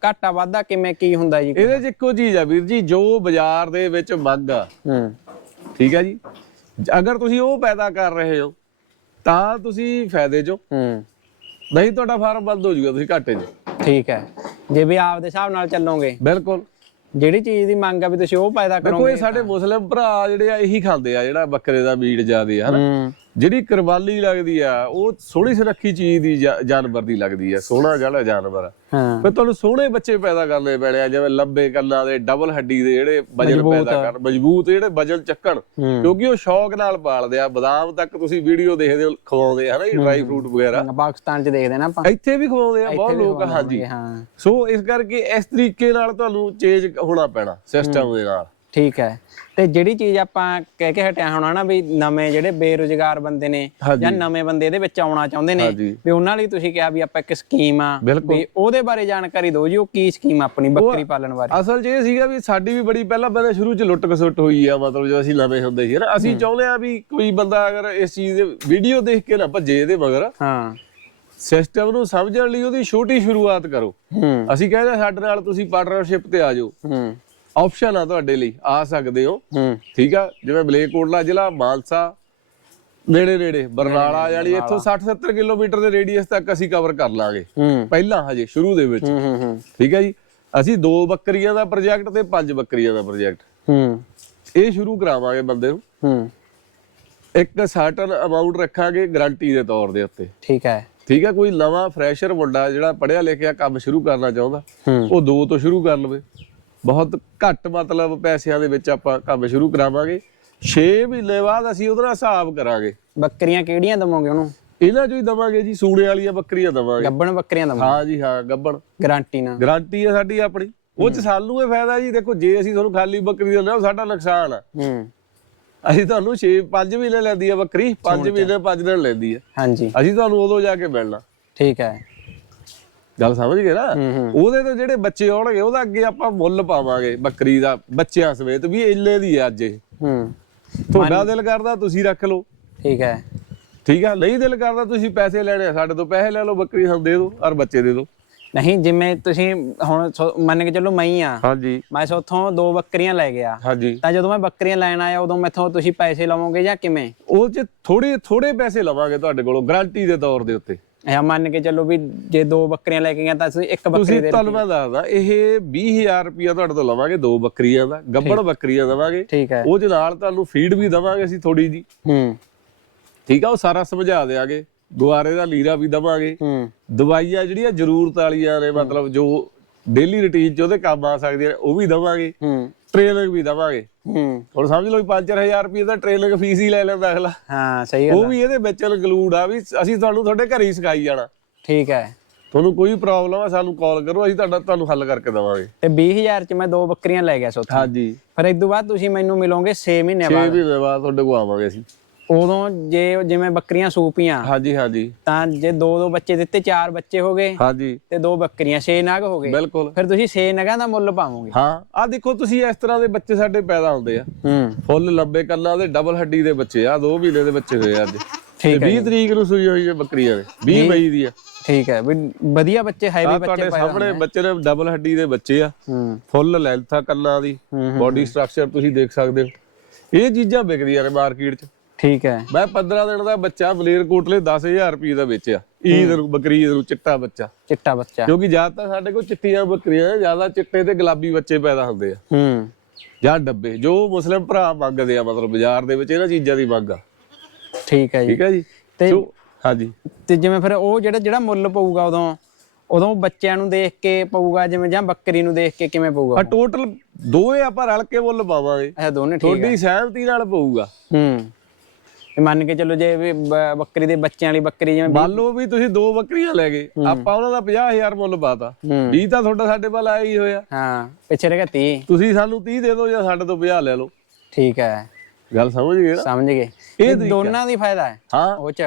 ਘਾਟਾ ਵਾਧਾ ਕਿਵੇਂ ਕੀ ਹੁੰਦਾ ਜੀ? ਇਹਦੇ 'ਚ ਇੱਕੋ ਚੀਜ਼ ਆ ਵੀਰ ਜੀ ਜੋ ਬਾਜ਼ਾਰ ਦੇ ਵਿੱਚ ਮੰਗ ਆ। ਹੂੰ। ਠੀਕ ਜੀ ਜ- ਅਗਰ ਤੁਸੀਂ ਉਹ ਪੈਦਾ ਕਰ ਰਹੇ ਹੋ ਤਾਂ ਤੁਸੀਂ ਫਾਇਦੇ 'ਚ। ਹੋ। ਹੂੰ ਨਹੀਂ ਤੁਹਾਡਾ ਫਾਰਮ ਬੰਦ ਹੋ ਜਾਊਗਾ ਤੁਸੀਂ ਘਾਟੇ 'ਚ। ਠੀਕ ਹੈ। ਜੇ ਵੀ ਆਪ ਦੇ ਹਿਸਾਬ ਨਾਲ ਚੱਲੋਗੇ ਬਿਲਕੁਲ। ਜਿਹੜੀ ਚੀਜ਼ ਦੀ ਮੰਗ ਆ ਵੀ ਤੁਸੀਂ ਉਹ ਪੈਦਾ ਦੇਖੋ ਕਰੋਗੇ ਇਹ ਸਾਡੇ ਮੁਸਲਿਮ ਭਰਾ ਜਿਹੜੇ ਆ ਇਹੀ ਖਾਂਦੇ ਆ ਜਿਹੜਾ ਬੱਕਰੇ ਦਾ ਮੀਟ ਜ਼ਿਆਦੇ ਆ ਹਨਾ। ਹੂੰ। ਜਿਹੜੀ ਕੁਰਬਾਨੀ ਲੱਗਦੀ ਆ ਉਹ ਸੋਹਣੀ ਸੁਰੱਖੀ ਚੀਜ਼ ਦੀ ਜਾ- ਜਾਨਵਰ ਦੀ ਲੱਗਦੀ ਆ ਸੋਹਣਾ ਜਿਹੜਾ ਜਾਨਵਰ। ਆ ਹਾਂ। ਫਿਰ ਤੁਹਾਨੂੰ ਸੋਹਣੇ ਬੱਚੇ ਪੈਦਾ ਕਰਨੇ ਪੈਣੇ ਆ ਜਿਵੇਂ ਲੰਬੇ ਕੰਨਾਂ ਦੇ ਡਬਲ ਹੱਡੀ ਦੇ ਜਿਹੜੇ ਵਜਨ ਪੈਦਾ ਕਰਨ ਮਜ਼ਬੂਤ ਜਿਹੜੇ ਵਜਨ ਚੱਕਣ ਹੂੰ। ਕਿਉਂਕਿ ਉਹ ਸ਼ੌਕ ਨਾਲ ਪਾਲਦੇ ਆ ਬਦਾਮ ਤੱਕ ਤੁਸੀਂ ਵੀਡੀਓ ਦੇਖਦੇ ਹੋ ਖਵਾਉਂਦੇ ਆ ਜੀ ਡਰਾਈ ਫਰੂਟ ਵਗੈਰਾ। ਪਾਕਿਸਤਾਨ ਚ ਦੇਖਦੇ ਨਾ ਆਪਾਂ। ਇੱਥੇ ਵੀ ਖਵਾਉਂਦੇ ਆ ਬਹੁਤ ਲੋਕ ਹਾਂਜੀ। ਹਾਂ। ਸੋ ਇਸ ਕਰਕੇ ਇਸ ਤਰੀਕੇ ਨਾਲ ਤੁਹਾਨੂੰ ਚੇਂਜ ਹੋਣਾ ਪੈਣਾ ਸਿਸਟਮ ਦੇ ਨਾਲ। ਠੀਕ ਹੈ। ਤੇ ਜਿਹੜੀ ਚੀਜ਼ ਆਪਾਂ ਕਹਿ ਕੇ ਹਟਿਆ ਹੋਣਾ ਨਾ ਵੀ ਨਵੇਂ ਜਿਹੜੇ ਬੇਰੁਜ਼ਗਾਰ ਬੰਦੇ ਨੇ। ਜਾਂ ਨਵੇਂ ਬੰਦੇ ਇਹਦੇ ਵਿੱਚ ਆਉਣਾ ਚਾਹੁੰਦੇ ਨੇ। ਵੀ ਉਹਨਾਂ ਲਈ ਤੁਸੀਂ ਕਿਹਾ ਵੀ ਆਪਾਂ ਇੱਕ ਸਕੀਮ ਆ। ਵੀ ਉਹਦੇ ਬਾਰੇ ਜਾਣਕਾਰੀ ਦਿਓ ਜੀ ਉਹ ਕੀ ਸਕੀਮ ਆਪਣੀ ਬੱਕਰੀ ਪਾਲਣ ਬਾਰੇ? ਅਸਲ 'ਚ ਇਹ ਸੀਗਾ ਵੀ ਸਾਡੀ ਵੀ ਬੜੀ ਪਹਿਲਾਂ ਪਹਿਲਾਂ ਸ਼ੁਰੂ 'ਚ ਲੁੱਟ ਖਸੁੱਟ ਹੋਈ ਆ ਮਤਲਬ ਜਦੋਂ ਅਸੀਂ ਨਵੇਂ ਹੁੰਦੇ ਸੀ ਨਾ। ਅਸੀਂ ਚਾਹੁੰਦੇ ਆ ਵੀ ਕੋਈ ਬੰਦਾ ਅਗਰ ਇਸ ਚੀਜ਼ ਦੇ ਵੀਡੀਓ ਦੇਖ ਕੇ ਨਾ ਭੱਜੇ ਇਹਦੇ ਮਗਰ ਹਾਂ। ਸਿਸਟਮ ਨੂੰ ਸਮਝਣ ਲਈ ਉਹਦੀ ਛੋਟੀ ਸ਼ੁਰੂਆਤ ਕਰੋ। ਅਸੀਂ ਕਹਿੰਦੇ ਸਾਡੇ ਨਾਲ ਤੁਸੀਂ ਪਾਰਟਨਰਸ਼ਿਪ ਤੇ ਆ ਜਾਓ। ਆਪਸ਼ਨ ਆ ਤੁਹਾਡੇ ਲਈ ਆ ਸਕਦੇ ਹੋ। ਠੀਕ ਆ? ਜਿਵੇਂ ਬਲੇਕੋਟਲਾ ਜ਼ਿਲ੍ਹਾ ਮਾਨਸਾ ਨੇੜੇ ਨੇੜੇ ਬਰਨਾਲਾ ਵਾਲੀ ਇੱਥੋਂ 60 70 ਕਿਲੋਮੀਟਰ ਦੇ ਰੇਡੀਅਸ ਤੱਕ ਅਸੀਂ ਕਵਰ ਕਰ ਲਾਂਗੇ। ਪਹਿਲਾਂ ਹਜੇ ਸ਼ੁਰੂ ਦੇ ਵਿੱਚ। ਠੀਕ ਹੈ ਜੀ? ਅਸੀਂ ਦੋ ਬੱਕਰੀਆਂ ਦਾ ਪ੍ਰੋਜੈਕਟ ਤੇ ਪੰਜ ਬੱਕਰੀਆਂ ਦਾ ਪ੍ਰੋਜੈਕਟ ਹੂੰ। ਇਹ ਸ਼ੁਰੂ ਕਰਾਵਾਂਗੇ ਬੰਦੇ ਨੂੰ। ਹੂੰ। ਇੱਕ ਸਰਟਨ ਅਮਾਉਂਟ ਰੱਖਾਂਗੇ ਗਾਰੰਟੀ ਦੇ ਤੌਰ ਦੇ ਉੱਤੇ। ਠੀਕ ਹੈ। ਠੀਕ ਹੈ ਕੋਈ ਨਵਾਂ ਫਰੈਸ਼ਰ ਮੁੰਡਾ ਜਿਹੜਾ ਪੜਿਆ ਲਿਖਿਆ ਕੰਮ ਸ਼ੁਰੂ ਕਰਨਾ ਚਾਹੁੰਦਾ ਉਹ ਦੋ ਤੋਂ ਸ਼ੁਰੂ ਕਰ ਲਵੇ। ਬਹੁਤ ਘੱਟ ਮਤਲਬ ਪੈਸਿਆਂ ਦੇ ਵਿੱਚ ਆਪਾਂ ਕੰਮ ਸ਼ੁਰੂ ਕਰਾਵਾਂਗੇ। 6 ਮਹੀਨੇ ਬਾਅਦ ਅਸੀਂ ਉਹਦਾ ਹਿਸਾਬ ਕਰਾਂਗੇ। ਬੱਕਰੀਆਂ ਕਿਹੜੀਆਂ ਦਵੋਗੇ ਉਹਨੂੰ? ਇਹਨਾਂ ਚੋਂ ਹੀ ਦਵਾਂਗੇ ਜੀ ਸੂਣੇ ਵਾਲੀਆਂ ਬੱਕਰੀਆਂ ਦਵਾਂਗੇ। ਗੱਬਣ ਬੱਕਰੀਆਂ ਦਵੋਗੇ। ਹਾਂ ਜੀ ਹਾਂ ਗੱਬਣ। ਗਾਰੰਟੀ ਨਾਲ। ਗਾਰੰਟੀ ਹੈ ਸਾਡੀ ਆਪਣੀ। ਉਹ ਚ ਸਾਨੂੰ ਇਹ ਫਾਇਦਾ ਜੀ ਦੇਖੋ ਜੇ ਅਸੀਂ ਤੁਹਾਨੂੰ ਖਾਲੀ ਬੱਕਰੀ ਦਿੰਦੇ ਹਾਂ ਸਾਡਾ ਨੁਕਸਾਨ ਆ। ਹੂੰ। ਅਸੀਂ ਤੁਹਾਨੂੰ 6 5 ਮਹੀਨੇ ਲੈਂਦੀ ਆ ਬੱਕਰੀ 5 ਮਹੀਨੇ 5 ਦਿਨ ਲੈਂਦੀ ਆ। ਹਾਂਜੀ। ਅਸੀਂ ਤੁਹਾਨੂੰ ਉਦੋਂ ਜਾ ਕੇ ਮਿਲਣਾ। ਠੀਕ ਹੈ। ਗੱਲ ਸਮਝ ਗਏ ਨਾ? ਉਹਦੇ ਤੋਂ ਜਿਹੜੇ ਬੱਚੇ ਆਉਣਗੇ ਉਹਦਾ ਅੱਗੇ ਆਪਾਂ ਮੁੱਲ ਪਾਵਾਂਗੇ ਬੱਕਰੀ ਦਾ ਬੱਚਿਆਂ ਸਮੇਤ ਵੀ ਇੰਨੇ ਦੀ ਅੱਜ ਇਹ। ਹੂੰ। ਤੁਹਾਡਾ ਦਿਲ ਕਰਦਾ ਤੁਸੀਂ ਰੱਖ ਲਓ। ਠੀਕ ਹੈ। ਠੀਕ ਆ? ਨਹੀਂ ਦਿਲ ਕਰਦਾ ਤੁਸੀਂ ਪੈਸੇ ਲੈਣੇ ਆ ਸਾਡੇ ਤੋਂ ਪੈਸੇ ਲੈ ਲਓ ਬੱਕਰੀ ਸਾਨੂੰ ਦੇ ਦਿਓ ਔਰ ਬੱਚੇ ਦੇ ਦਿਓ। ਨਹੀਂ ਜਿਵੇਂ ਤੁਸੀਂ ਹੁਣ ਸੋ- ਮੰਨ ਕੇ ਚੱਲੋ ਮੈਂ ਹੀ ਆ। ਹਾਂਜੀ। ਮੈਂ ਸੋਥੋਂ ਦੋ ਬੱਕਰੀਆਂ ਲੈ ਗਿਆ। ਹਾਂਜੀ। ਤਾਂ ਜਦੋਂ ਮੈਂ ਬੱਕਰੀਆਂ ਲੈਣ ਆਇਆ ਉਦੋਂ ਮੈਥੋਂ ਤੁਸੀਂ ਪੈਸੇ ਲਵੋਗੇ ਜਾਂ ਕਿਵੇਂ? ਉਹ ਚ ਥੋੜੇ ਥੋੜੇ ਪੈਸੇ ਲਵਾਂਗੇ ਤੁਹਾਡੇ ਕੋਲੋਂ ਗਾਰੰਟੀ ਦੇ ਤੌਰ ਦੇ ਉੱਤੇ। ਇਹ ਮੰਨ ਕੇ ਚੱਲੋ ਵੀ ਜੇ ਦੋ ਬੱਕਰੀਆਂ ਲੈ ਕੇ ਗਿਆ ਤਾਂ ਤੁਸੀਂ ਇੱਕ ਬੱਕਰੀ ਤੁਸੀਂ ਦੇ ਤੁਹਾਨੂੰ ਮੈਂ ਦੱਸਦਾ ਇਹ 20000 ਰੁਪਇਆ ਤੁਹਾਡੇ ਤੋਂ ਲਵਾਂਗੇ ਦੋ ਬੱਕਰੀਆਂ ਦਾ ਗੱਬੜ ਬੱਕਰੀਆਂ ਦਵਾਂਗੇ। ਠੀਕ ਹੈ। ਉਹ ਚ ਨਾਲ ਤੁਹਾਨੂੰ ਫੀਡ ਵੀ ਦਵਾਂਗੇ ਅਸੀਂ ਥੋੜੀ ਜੀ ਹੂੰ। ਠੀਕ ਆ ਉਹ ਸਾਰਾ ਸਮਝਾ ਦੇਾਂਗੇ ਗੁਆਰੇ ਦਾ ਲੀਰਾ ਵੀ ਦਵਾਂਗੇ। ਹੂੰ। ਦਵਾਈਆਂ ਜਿਹੜੀਆਂ ਜ਼ਰੂਰਤ ਵਾਲੀਆਂ ਨੇ ਮਤਲਬ ਜੋ ਡੇਲੀ ਰੁਟੀਨ ਚ ਉਹਦੇ ਕੰਮ ਆ ਸਕਦੀਆਂ ਨੇ ਉਹ ਵੀ ਦਵਾਂਗੇ। ਹੂੰ। ਟ੍ਰੇਨਿੰਗ ਵੀ ਦਵਾਂਗੇ। ਹੂੰ। ਹੁਣ ਸਮਝ ਲਓ 5-4000 ਰੁਪਏ ਦਾ ਟ੍ਰੇਨਿੰਗ ਫੀਸ ਹੀ ਲੈ ਲੈਂਦਾ ਅਗਲਾ। ਹਾਂ ਸਹੀ ਗੱਲ ਉਹ ਵੀ ਇਹਦੇ ਵਿੱਚ ਇਨਕਲੂਡ ਆ ਵੀ ਅਸੀਂ ਤੁਹਾਨੂੰ ਤੁਹਾਡੇ ਘਰੇ ਹੀ ਸਿਖਾਈ ਜਾਣਾ। ਠੀਕ ਹੈ ਤੁਹਾਨੂੰ ਕੋਈ ਪ੍ਰੋਬਲਮ ਆ ਸਾਨੂੰ ਕਾਲ ਕਰੋ ਅਸੀਂ ਤੁਹਾਡਾ ਤੁਹਾਨੂੰ ਹੱਲ ਕਰਕੇ ਦੇਵਾਂਗੇ। ਤੇ 20000 ਚ ਮੈਂ ਦੋ ਬੱਕਰੀਆਂ ਲੈ ਗਿਆ ਸੋਥੋਂ ਹਾਂਜੀ। ਫਿਰ ਇਸ ਤੋਂ ਬਾਅਦ ਤੁਸੀਂ ਮੈਨੂੰ ਮਿਲੋਗੇ 6 ਮਹੀਨੇ 6 ਬਾਅਦ। ਮਹੀਨੇ ਬਾਅਦ ਤੁਹਾਡੇ ਕੋਲ ਆਵਾਂਗੇ ਅਸੀਂ। ਉਦੋਂ ਜੇ ਜਿਵੇਂ ਬੱਕਰੀਆਂ ਸੂਪੀਆਂ ਹਾਂਜੀ ਹਾਂਜੀ। ਤਾਂ ਜੇ ਦੋ ਦੋ ਬੱਚੇ ਦਿੱਤੇ ਚਾਰ ਬੱਚੇ ਹੋ ਗਏ ਹਾਂਜੀ। ਤੇ ਦੋ ਬੱਕਰੀਆਂ 6 ਨਗ ਹੋ ਗਏ। ਬਿਲਕੁਲ। ਫਿਰ ਤੁਸੀਂ 6 ਨਗਾਂ ਦਾ ਮੁੱਲ ਪਾਵੋਗੇ। ਹਾਂ। ਆ ਦੇਖੋ ਤੁਸੀਂ ਇਸ ਤਰ੍ਹਾਂ ਦੇ ਬੱਚੇ ਸਾਡੇ ਪੈਦਾ ਹੁੰਦੇ ਆ। ਹੂੰ। ਫੁੱਲ ਲੰਬੇ ਕੰਨਾਂ ਦੇ ਡਬਲ ਹੱਡੀ ਦੇ ਬੱਚੇ ਆ 2 ਮਹੀਨੇ ਦੇ ਬੱਚੇ ਹੋਏ ਅੱਜ। ਠੀਕ ਤੇ 20 ਤਰੀਕ ਨੂੰ ਸੂਈ ਹੋਈ ਹੈ ਬੱਕਰੀਆਂ ਨੇ 20 ਮਈ ਦੀ ਆ। ਠੀਕ ਹੈ। ਵੀ ਵਧੀਆ ਬੱਚੇ ਹੈਵੀ ਬੱਚੇ ਤੁਹਾਡੇ ਸਾਹਮਣੇ ਬੱਚੇ ਨੇ ਡਬਲ ਹੱਡੀ ਦੇ ਬੱਚੇ ਆ। ਹੂੰ। ਫੁੱਲ ਲੈਂਥ ਆ ਕੰਨਾਂ ਦੀ ਹੂੰ, ਬਾਡੀ ਸਟਰਕਚਰ ਤੁਸੀਂ ਦੇਖ ਸਕਦੇ ਹੋ। ਇਹ ਚੀਜ਼ਾਂ ਵਿਕਦੀਆਂ ਨੇ ਮਾਰਕੀਟ 'ਚ। ਠੀਕ ਹੈ। ਮੈਂ 15 ਦਿਨ ਦਾ ਬੱਚਾ ਬਲੇਰ ਕੋਟਲੇ 10000 ਰੁਪਏ ਦਾ ਵੇਚਿਆ। ਈਦ ਨੂੰ ਬੱਕਰੀ ਈਦ ਨੂੰ ਚਿੱਟਾ ਬੱਚਾ। ਚਿੱਟਾ ਬੱਚਾ। ਕਿਉਂਕਿ ਜ਼ਿਆਦਾਤਰ ਸਾਡੇ ਕੋਲ ਚਿੱਟੀਆਂ ਬੱਕਰੀਆਂ ਜ਼ਿਆਦਾ ਚਿੱਟੇ ਤੇ ਗੁਲਾਬੀ ਬੱਚੇ ਪੈਦਾ ਹੁੰਦੇ ਆ। ਹੂੰ। ਜਾਂ ਡੱਬੇ। ਜੋ ਮੁਸਲਿਮ ਭਰਾ ਮੰਗਦੇ ਆ ਮਤਲਬ ਬਾਜ਼ਾਰ ਦੇ ਵਿੱਚ ਇਹਨਾਂ ਚੀਜ਼ਾਂ ਦੀ ਮੰਗ ਆ। ਠੀਕ ਹੈ ਜੀ। ਠੀਕ ਹੈ ਜੀ? ਤੇ- ਹਾਂਜੀ। ਤੇ ਜਿਵੇਂ ਫਿਰ ਉਹ ਜਿਹੜਾ ਜਿਹੜਾ ਮੁੱਲ ਪਊਗਾ ਉਦੋਂ ਉਦੋਂ ਬੱਚਿਆਂ ਨੂੰ ਦੇਖ ਕੇ ਪਊਗਾ ਜਿਵੇਂ ਜਾਂ ਬੱਕਰੀ ਨੂੰ ਦੇਖ ਕੇ ਕਿਵੇਂ ਪਊਗਾ? ਆ ਟੋਟਲ ਦੋਏ ਆਪਾਂ ਰਲ ਕੇ ਮੁੱਲ ਪਾਵਾਂਗੇ। ਅੱਛਾ ਦੋਨੇ ਠੀਕ ਤੁਹਾਡੀ ਸਹਿਮਤੀ ਨਾਲ ਪਊਗਾ। ਹੂੰ। ਇਹ ਮੰਨ ਕੇ ਚੱਲੋ ਜੇ ਵੀ ਬ- ਬੱਕਰੀ ਦੇ ਬੱਚਿਆਂ ਵਾਲੀ ਬੱਕਰੀ ਜਿਵੇਂ ਮੰਨ ਲਓ ਵੀ ਤੁਸੀਂ ਦੋ ਬੱਕਰੀਆਂ ਲੈ ਗਏ ਆਪਾਂ ਉਹਨਾਂ ਦਾ 50000 ਮੁੱਲ ਪਾਤਾ। ਹੂੰ। 20 ਤਾਂ ਤੁਹਾਡਾ ਸਾਡੇ ਵੱਲ ਆਇਆ ਹੀ ਹੋਇਆ। ਹਾਂ ਪਿੱਛੇ ਰਹਿ ਗਿਆ 30 ਤੁਸੀਂ ਸਾਨੂੰ 30 ਦੇ ਦਿਓ ਜਾਂ ਸਾਡੇ ਤੋਂ 50 ਲੈ ਲਓ। ਠੀਕ ਹੈ। ਗੱਲ ਸਮਝ ਗਏ ਨਾ? ਸਮਝ ਗਏ। ਇਹ ਦੋਨਾਂ ਦੀ ਫਾਇਦਾ ਹੈ। ਹਾਂ। ਉਹ ਚ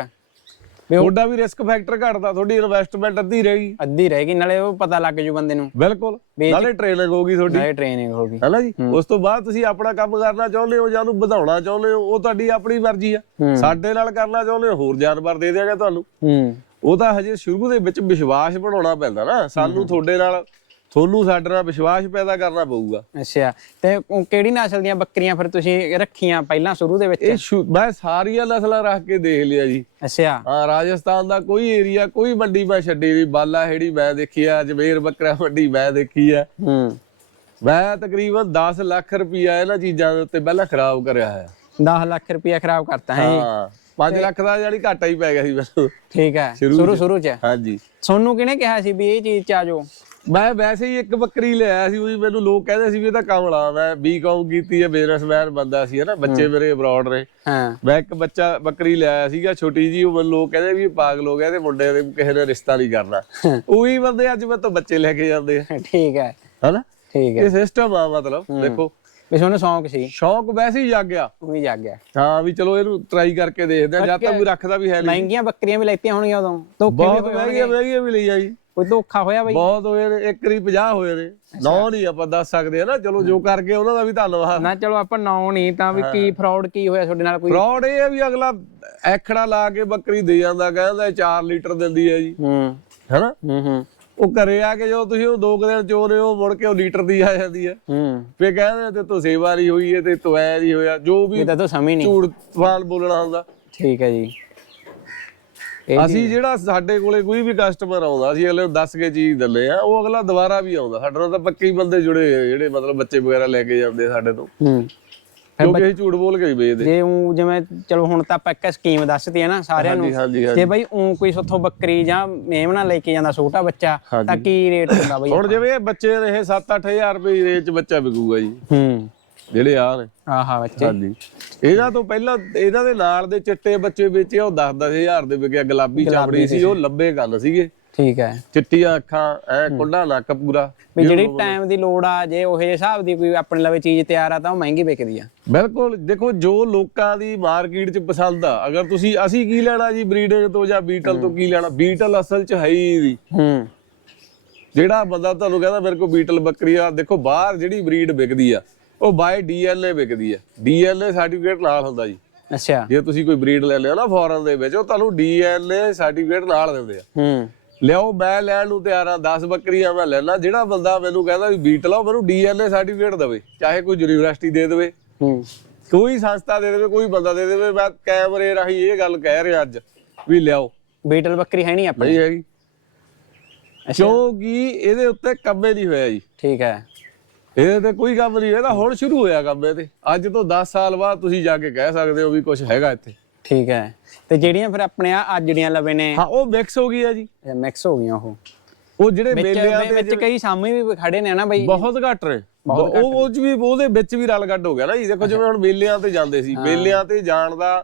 ਤੁਹਾਡਾ ਵੀ ਰਿਸਕ ਫੈਕਟਰ ਘਟਦਾ ਤੁਹਾਡੀ ਇਨਵੈਸਟਮੈਂਟ ਅੱਧੀ ਰਹੇਗੀ ਅੱਧੀ ਰਹਿ ਗਈ ਨਾਲੇ ਉਹ ਪਤਾ ਲੱਗ ਜੂ ਬੰਦੇ ਨੂੰ। ਬਿਲਕੁਲ। ਨਾਲੇ ਟ੍ਰੇਨਿੰਗ ਹੋਗੀ ਤੁਹਾਡੀ। ਨਾਲੇ ਟ੍ਰੇਨਿੰਗ ਹੋ ਗਈ। ਹੈਨਾ ਜੀ? ਉਸ ਤੋਂ ਬਾਅਦ ਤੁਸੀਂ ਆਪਣਾ ਕੰਮ ਕਰਨਾ ਚਾਹੁੰਦੇ ਹੋ ਜਾਂ ਉਹਨੂੰ ਵਧਾਉਣਾ ਚਾਹੁੰਦੇ ਹੋ ਉਹ ਤੁਹਾਡੀ ਆਪਣੀ ਮਰਜ਼ੀ ਆ। ਸਾਡੇ ਨਾਲ ਕਰਨਾ ਚਾਹੁੰਦੇ ਹੋ ਹੋਰ ਜਾਨਵਰ ਦੇ ਦਿਆਂਗੇ ਤੁਹਾਨੂੰ। ਹੂੰ। ਉਹ ਤਾਂ ਹਜੇ ਸ਼ੁਰੂ ਦੇ ਵਿੱਚ ਵਿਸ਼ਵਾਸ ਬਣਾਉਣਾ ਪੈਂਦਾ ਨਾ ਸਾਨੂੰ ਤੁਹਾਡੇ ਨਾਲ ਤੁਹਾਨੂੰ ਸਾਡੇ ਨਾਲ ਵਿਸ਼ਵਾਸ ਪੈਦਾ ਕਰਨਾ ਪਊਗਾ। ਅੱਛਾ ਤੇ ਉਹ ਕਿਹੜੀ ਨਸਲ ਦੀਆਂ ਬੱਕਰੀਆਂ ਫਿਰ ਤੁਸੀਂ ਰੱਖੀਆਂ ਪਹਿਲਾਂ ਸ਼ੁਰੂ ਦੇ ਵਿੱਚ? ਇਹ ਸ਼ੁ- ਮੈਂ ਸਾਰੀਆਂ ਨਸਲਾਂ ਰੱਖ ਕੇ ਦੇਖ ਲਿਆ ਜੀ। ਅੱਛਾ। ਹਾਂ ਰਾਜਸਥਾਨ ਦਾ ਕੋਈ ਏਰੀਆ ਕੋਈ ਮੰਡੀ ਮੈਂ ਛੱਡੀ ਵੀ ਬਾਲਾ ਹੈੜੀ ਮੈਂ ਦੇਖੀ ਆ ਜਮੇਰ ਬੱਕਰਾ ਮੰਡੀ ਮੈਂ ਦੇਖੀ ਆ। ਹੂੰ। ਮੈਂ ਤਕਰੀਬਨ 10 ਲੱਖ ਰੁਪਈਆ ਇਹਨਾਂ ਚੀਜ਼ਾਂ ਦੇ ਉੱਤੇ ਪਹਿਲਾਂ ਖਰਾਬ ਕਰਿਆ ਹੋਇਆ। 10 ਲੱਖ ਰੁਪਇਆ ਖਰਾਬ ਕਰਤਾ ਹੈ ਹਾਂ 5 ਲੱਖ ਦਾ ਜਿਹੜੀ ਘਾਟਾ ਹੀ ਪੈ ਗਿਆ ਸੀ ਮੈਨੂੰ। ਠੀਕ ਹੈ ਸ਼ੁਰੂ ਸ਼ੁਰੂ ਚ। ਸ਼ੁਰੂ ਚ। ਹਾਂਜੀ। ਸੋਨੂੰ ਕਿਹਨੇ ਕਿਹਾ ਸੀ ਵੀ ਇਹ ਚੀਜ਼ ਚ ਆ ਜਾਓ? ਮੈਂ ਵੈਸੇ ਹੀ ਇੱਕ ਬੱਕਰੀ ਲਿਆਇਆ ਸੀ ਉਹੀ ਮੈਨੂੰ ਲੋਕ ਕਹਿੰਦੇ ਸੀ ਵੀ ਇਹ ਤਾਂ ਕਮਲਾ ਮੈਂ ਬੀਕਾਮ ਕੀਤੀ ਹੈ ਬਿਜ਼ਨਸਮੈਨ ਬੰਦਾ ਸੀ ਹਨਾ ਬੱਚੇ ਮੇਰੇ ਅਬਰਾਡ ਨੇ। ਹਾਂ। ਮੈਂ ਇੱਕ ਬੱਚਾ ਬੱਕਰੀ ਲਿਆਇਆ ਸੀਗਾ ਛੋਟੀ ਜੀ ਉਹ ਮੈਨੂੰ ਲੋਕ ਕਹਿੰਦੇ ਵੀ ਪਾਗਲ ਹੋ ਗਿਆ ਤੇ ਮੁੰਡੇ ਦੇ ਕਿਸੇ ਨੇ ਰਿਸ਼ਤਾ ਨਹੀਂ ਕਰਨਾ। ਉਹੀ ਬੰਦੇ ਅੱਜ ਮੈਂ ਤੋਂ ਬੱਚੇ ਲੈ ਕੇ ਜਾਂਦੇ ਆ। ਠੀਕ ਹੈ। ਹਨਾ? ਠੀਕ ਹੈ। ਇਹ ਸਿਸਟਮ ਆ ਮਤਲਬ ਦੇਖੋ। ਵੀ ਤੁਹਾਨੂੰ ਸ਼ੌਂਕ ਸੀ। ਸ਼ੌਂਕ ਵੈਸੇ ਹੀ ਜਾਗ ਗਿਆ। ਉਹ ਜਾਗ ਗਿਆ। ਹਾਂ ਵੀ ਚਲੋ ਇਹਨੂੰ ਟਰਾਈ ਕਰਕੇ ਦੇਖਦੇ ਆ ਜਦ ਤੱਕ ਵੀ ਰੱਖਦਾ ਵੀ ਹੈ ਨਹੀਂ। ਮਹਿੰਗੀਆਂ ਬੱਕਰੀਆਂ ਵੀ ਲੈਤੀਆਂ ਹੋਣਗੀਆਂ ਉਦੋਂ। ਧੋਖੇ ਵੀ ਬਹੁਤ ਹੋਏ ਮਹਿੰਗੀਆਂ ਮਹਿੰਗੀਆਂ ਵੀ ਲਈ ਆ ਜੀ। ਕੋਈ ਧੋਖਾ ਹੋਇਆ ਬਈ? ਬਹੁਤ ਹੋਏ ਨੇ ਇੱਕ ਰੀ 50 ਹੋਏ ਨੇ। ਨੌ ਨਹੀਂ ਆਪਾਂ ਦੱਸ ਸਕਦੇ ਆ ਨਾ ਚਲੋ ਜੋ ਕਰਕੇ ਉਹਨਾਂ ਦਾ ਵੀ ਧੰਨਵਾਦ। ਨਾ ਚਲੋ ਆਪਾਂ ਨਾਂ ਨਹੀਂ ਤਾਂ ਵੀ ਕੀ ਫਰਾਡ ਕੀ ਹੋਇਆ ਤੁਹਾਡੇ ਨਾਲ ਕੋਈ? ਫਰਾਡ ਇਹ ਹੈ ਵੀ ਅਗਲਾ ਐਖੜਾ ਲਾ ਕੇ ਬੱਕਰੀ ਦੇ ਜਾਂਦਾ ਕਹਿੰਦਾ 4 ਲੀਟਰ ਦਿੰਦੀ ਹੈ ਜੀ। ਹੂੰ। ਹੈਨਾ? ਹੂੰ ਹੂੰ। ਉਹ ਘਰੇ ਆ ਕੇ ਜੋ ਤੁਸੀਂ ਉਹ ਦੋ ਕੁ ਦਿਨ ਚੋਰੇ ਹੋ ਮੁੜ ਕੇ ਉਹ ਲੀਟਰ ਦੀ ਆ ਜਾਂਦੀ ਹੈ। ਹੂੰ। ਫੇ ਕਹਿੰਦੇ ਤੇ ਤੋ ਸੇਵਾ ਨਹੀਂ ਹੋਈ ਹੈ ਤੇ ਤੋ ਐ ਨਹੀਂ ਹੋਇਆ। ਜੋ ਵੀ ਇਹ ਤਾਂ ਤਾਂ ਸਮਝ ਨਹੀਂ ਝੂਠ ਬੋਲਣਾ ਹੁੰਦਾ। ਠੀਕ ਹੈ ਜੀ। ਅਸੀਂ ਜਿਹੜਾ ਸਾਡੇ ਕੋਲੇ ਕੋਈ ਵੀ ਕਸਟਮਰ ਆਉਂਦਾ ਅਸੀਂ ਅਗਲੇ ਨੂੰ ਦੱਸ ਕੇ ਚੀਜ਼ ਦਿੰਦੇ ਆ ਉਹ ਅਗਲਾ ਦੁਬਾਰਾ ਵੀ ਆਉਂਦਾ। ਸਾਡੇ ਨਾਲ ਤਾਂ ਪੱਕੇ ਹੀ ਬੰਦੇ ਜੁੜੇ ਹੋਏ ਜਿਹੜੇ ਮਤਲਬ ਬੱਚੇ ਵਗੈਰਾ ਲੈ ਕੇ ਜਾਂਦੇ ਸਾਡੇ ਤੋਂ। ਹੂੰ। ਕਿਉਂਕਿ ਅਸੀਂ ਝੂਠ ਬੋਲ ਕੇ ਹੀ ਵੇਚਦੇ। ਜੇ ਉਹ ਜਿਵੇਂ ਚਲੋ ਹੁਣ ਤਾਂ ਆਪਾਂ ਇੱਕ ਸਕੀਮ ਦੱਸਤੀ ਹੈ ਨਾ ਸਾਰਿਆਂ ਨੂੰ। ਜੇ ਬਈ ਉਹ ਕੋਈ ਸੋਥੋਂ ਬੱਕਰੀ ਜਾਂ ਮੇਮਣਾ ਲੈ ਕੇ ਜਾਂਦਾ ਛੋਟਾ ਬੱਚਾ ਤਾਂ ਕੀ ਰੇਟ ਹੁੰਦਾ ਬਈ ਹੁਣ ਜਿਵੇਂ ਇਹ ਬੱਚੇ ਨੇ ਇਹ 7-8000 ਰੁਪਏ ਦੀ ਰੇਂਜ ਚ ਬੱਚਾ ਵਿਕੂਗਾ ਜੀ। ਹੂੰ। ਜਿਹੜੇ ਆ ਨੇ। ਆਹਾ ਬੱਚੇ। ਹਾਂਜੀ। ਇਹਨਾਂ ਤੋਂ ਪਹਿਲਾਂ ਇਹਨਾਂ ਦੇ ਨਾਲ ਦੇ ਚਿੱਟੇ ਬੱਚੇ ਵੇਚੇ ਉਹ 10-10000 ਦੇ ਵਿਕਿਆ ਗੁਲਾਬੀ ਚਮੜੀ ਸੀ ਉਹ ਲੱਭੇ ਕੰਨ ਸੀਗੇ। ਠੀਕ ਹੈ। ਚਿੱਟੀਆਂ ਅੱਖਾਂ ਐ ਕੁੰਡਾ ਨੱਕ ਪੂਰਾ। ਵੀ ਜਿਹੜੀ ਟਾਈਮ ਦੀ ਲੋੜ ਆ ਜੇ ਉਹ ਹਿਸਾਬ ਦੀ ਕੋਈ ਆਪਣੇ ਲਵੇ ਚੀਜ਼ ਤਿਆਰ ਆ ਤਾਂ ਉਹ ਮਹਿੰਗੀ ਵਿਕਦੀ ਆ। ਬਿਲਕੁਲ ਦੇਖੋ ਜੋ ਲੋਕਾਂ ਦੀ ਮਾਰਕੀਟ 'ਚ ਪਸੰਦ ਆ ਅਗਰ ਤੁਸੀਂ ਅਸੀਂ ਕੀ ਲੈਣਾ ਜੀ ਬਰੀਡਿੰਗ ਤੋਂ ਜਾਂ ਬੀਟਲ ਤੋਂ ਕੀ ਲੈਣਾ? ਬੀਟਲ ਅਸਲ 'ਚ ਹੈ ਹੀ ਹੂੰ। ਜਿਹੜਾ ਬੰਦਾ ਤੁਹਾਨੂੰ ਕਹਿੰਦਾ ਮੇਰੇ ਕੋਲ ਬੀਟਲ ਬੱਕਰੀ ਆ ਦੇਖੋ ਬਾਹਰ ਜਿਹੜੀ ਬਰੀਡ ਵਿਕਦੀ ਆ ਉਹ ਬਾਈ ਡੀਐਲਏ ਵਿਕਦੀ ਆ ਡੀਐਲਏ ਸਰਟੀਫਿਕੇਟ ਨਾਲ ਹੁੰਦਾ ਜੀ। ਅੱਛਾ। ਜੇ ਤੁਸੀਂ ਕੋਈ ਬਰੀਡ ਲੈ ਲਿਓ ਨਾ ਫੋਰਨ ਦੇ ਵਿੱਚ ਉਹ ਤੁਹਾਨੂੰ ਡੀਐਲਏ ਸਰਟੀਫਿਕੇਟ ਨਾਲ ਦਿੰਦੇ ਆ। ਹੂੰ। ਲਿਆਓ ਮੈਂ ਲੈਣ ਨੂੰ ਤਿਆਰ ਆ 10 ਬੱਕਰੀਆਂ ਮੈਂ ਲੈਣਾ ਜਿਹੜਾ ਬੰਦਾ ਮੈਨੂੰ ਕਹਿੰਦਾ ਵੀ ਬੀਟਲ ਆ ਉਹ ਮੈਨੂੰ ਡੀਐਲਏ ਸਰਟੀਫਿਕੇਟ ਦੇਵੇ ਚਾਹੇ ਕੋਈ ਯੂਨੀਵਰਸਿਟੀ ਦੇ ਦੇਵੇ। ਹੂੰ। ਕੋਈ ਸੰਸਥਾ ਦੇ ਦੇਵੇ ਕੋਈ ਬੰਦਾ ਦੇ ਦੇਵੇ ਮੈਂ ਕੈਮਰੇ ਰਾਹੀਂ ਇਹ ਗੱਲ ਕਹਿ ਰਿਹਾ ਅੱਜ ਵੀ ਲਿਆਓ। ਬੀਟਲ ਬੱਕਰੀ ਹੈ ਨਹੀਂ ਆਪਣੀ? ਨਹੀਂ ਹੈਗੀ। ਕਿਉਂਕਿ ਇਹਦੇ ਉੱਤੇ ਕੰਮੇ ਨਹੀਂ ਹੋਇਆ ਜੀ। ਠੀਕ ਹੈ। ਇਹਦੇ ਤੇ ਕੋਈ ਕੰਮ ਨਹੀਂ ਇਹਦਾ ਹੁਣ ਸ਼ੁਰੂ ਹੋਇਆ ਕੰਮ ਇਹ ਤੇ। ਅੱਜ ਤੋਂ 10 ਸਾਲ ਬਾਅਦ ਤੁਸੀਂ ਜਾ ਕੇ ਕਹਿ ਸਕਦੇ ਹੋ ਵੀ ਕੁਝ ਹੈਗਾ ਇੱਥੇ। ਠੀਕ ਹੈ। ਤੇ ਜਿਹੜੀਆਂ ਫਿਰ ਆਪਣੇ ਆ ਅੱਜ ਜਿਹੜੀਆਂ ਲਵੇ ਨੇ ਹਾਂ ਉਹ ਮਿਕਸ ਹੋ ਗਈ ਆ ਜੀ ਮਿਕਸ ਹੋ ਗਈਆਂ ਉਹ। ਉਹ ਜਿਹੜੇ ਮੇਲਿਆਂ ਦੇ ਵਿੱਚ ਕਈ ਸਾਹਮਣੇ ਵੀ ਖੜੇ ਨੇ ਨਾ ਬਈ। ਬਹੁਤ ਘੱਟ ਨੇ। ਉਹ ਉਹ ਵੀ ਉਹਦੇ ਵਿੱਚ ਵੀ ਰਲ ਗੱਡ ਹੋ ਗਿਆ ਨਾ ਜੀ। ਦੇਖੋ ਜਿਵੇਂ ਹੁਣ ਮੇਲਿਆਂ ਤੇ ਜਾਂਦੇ ਸੀ। ਮੇਲਿਆਂ ਤੇ ਜਾਣ ਦਾ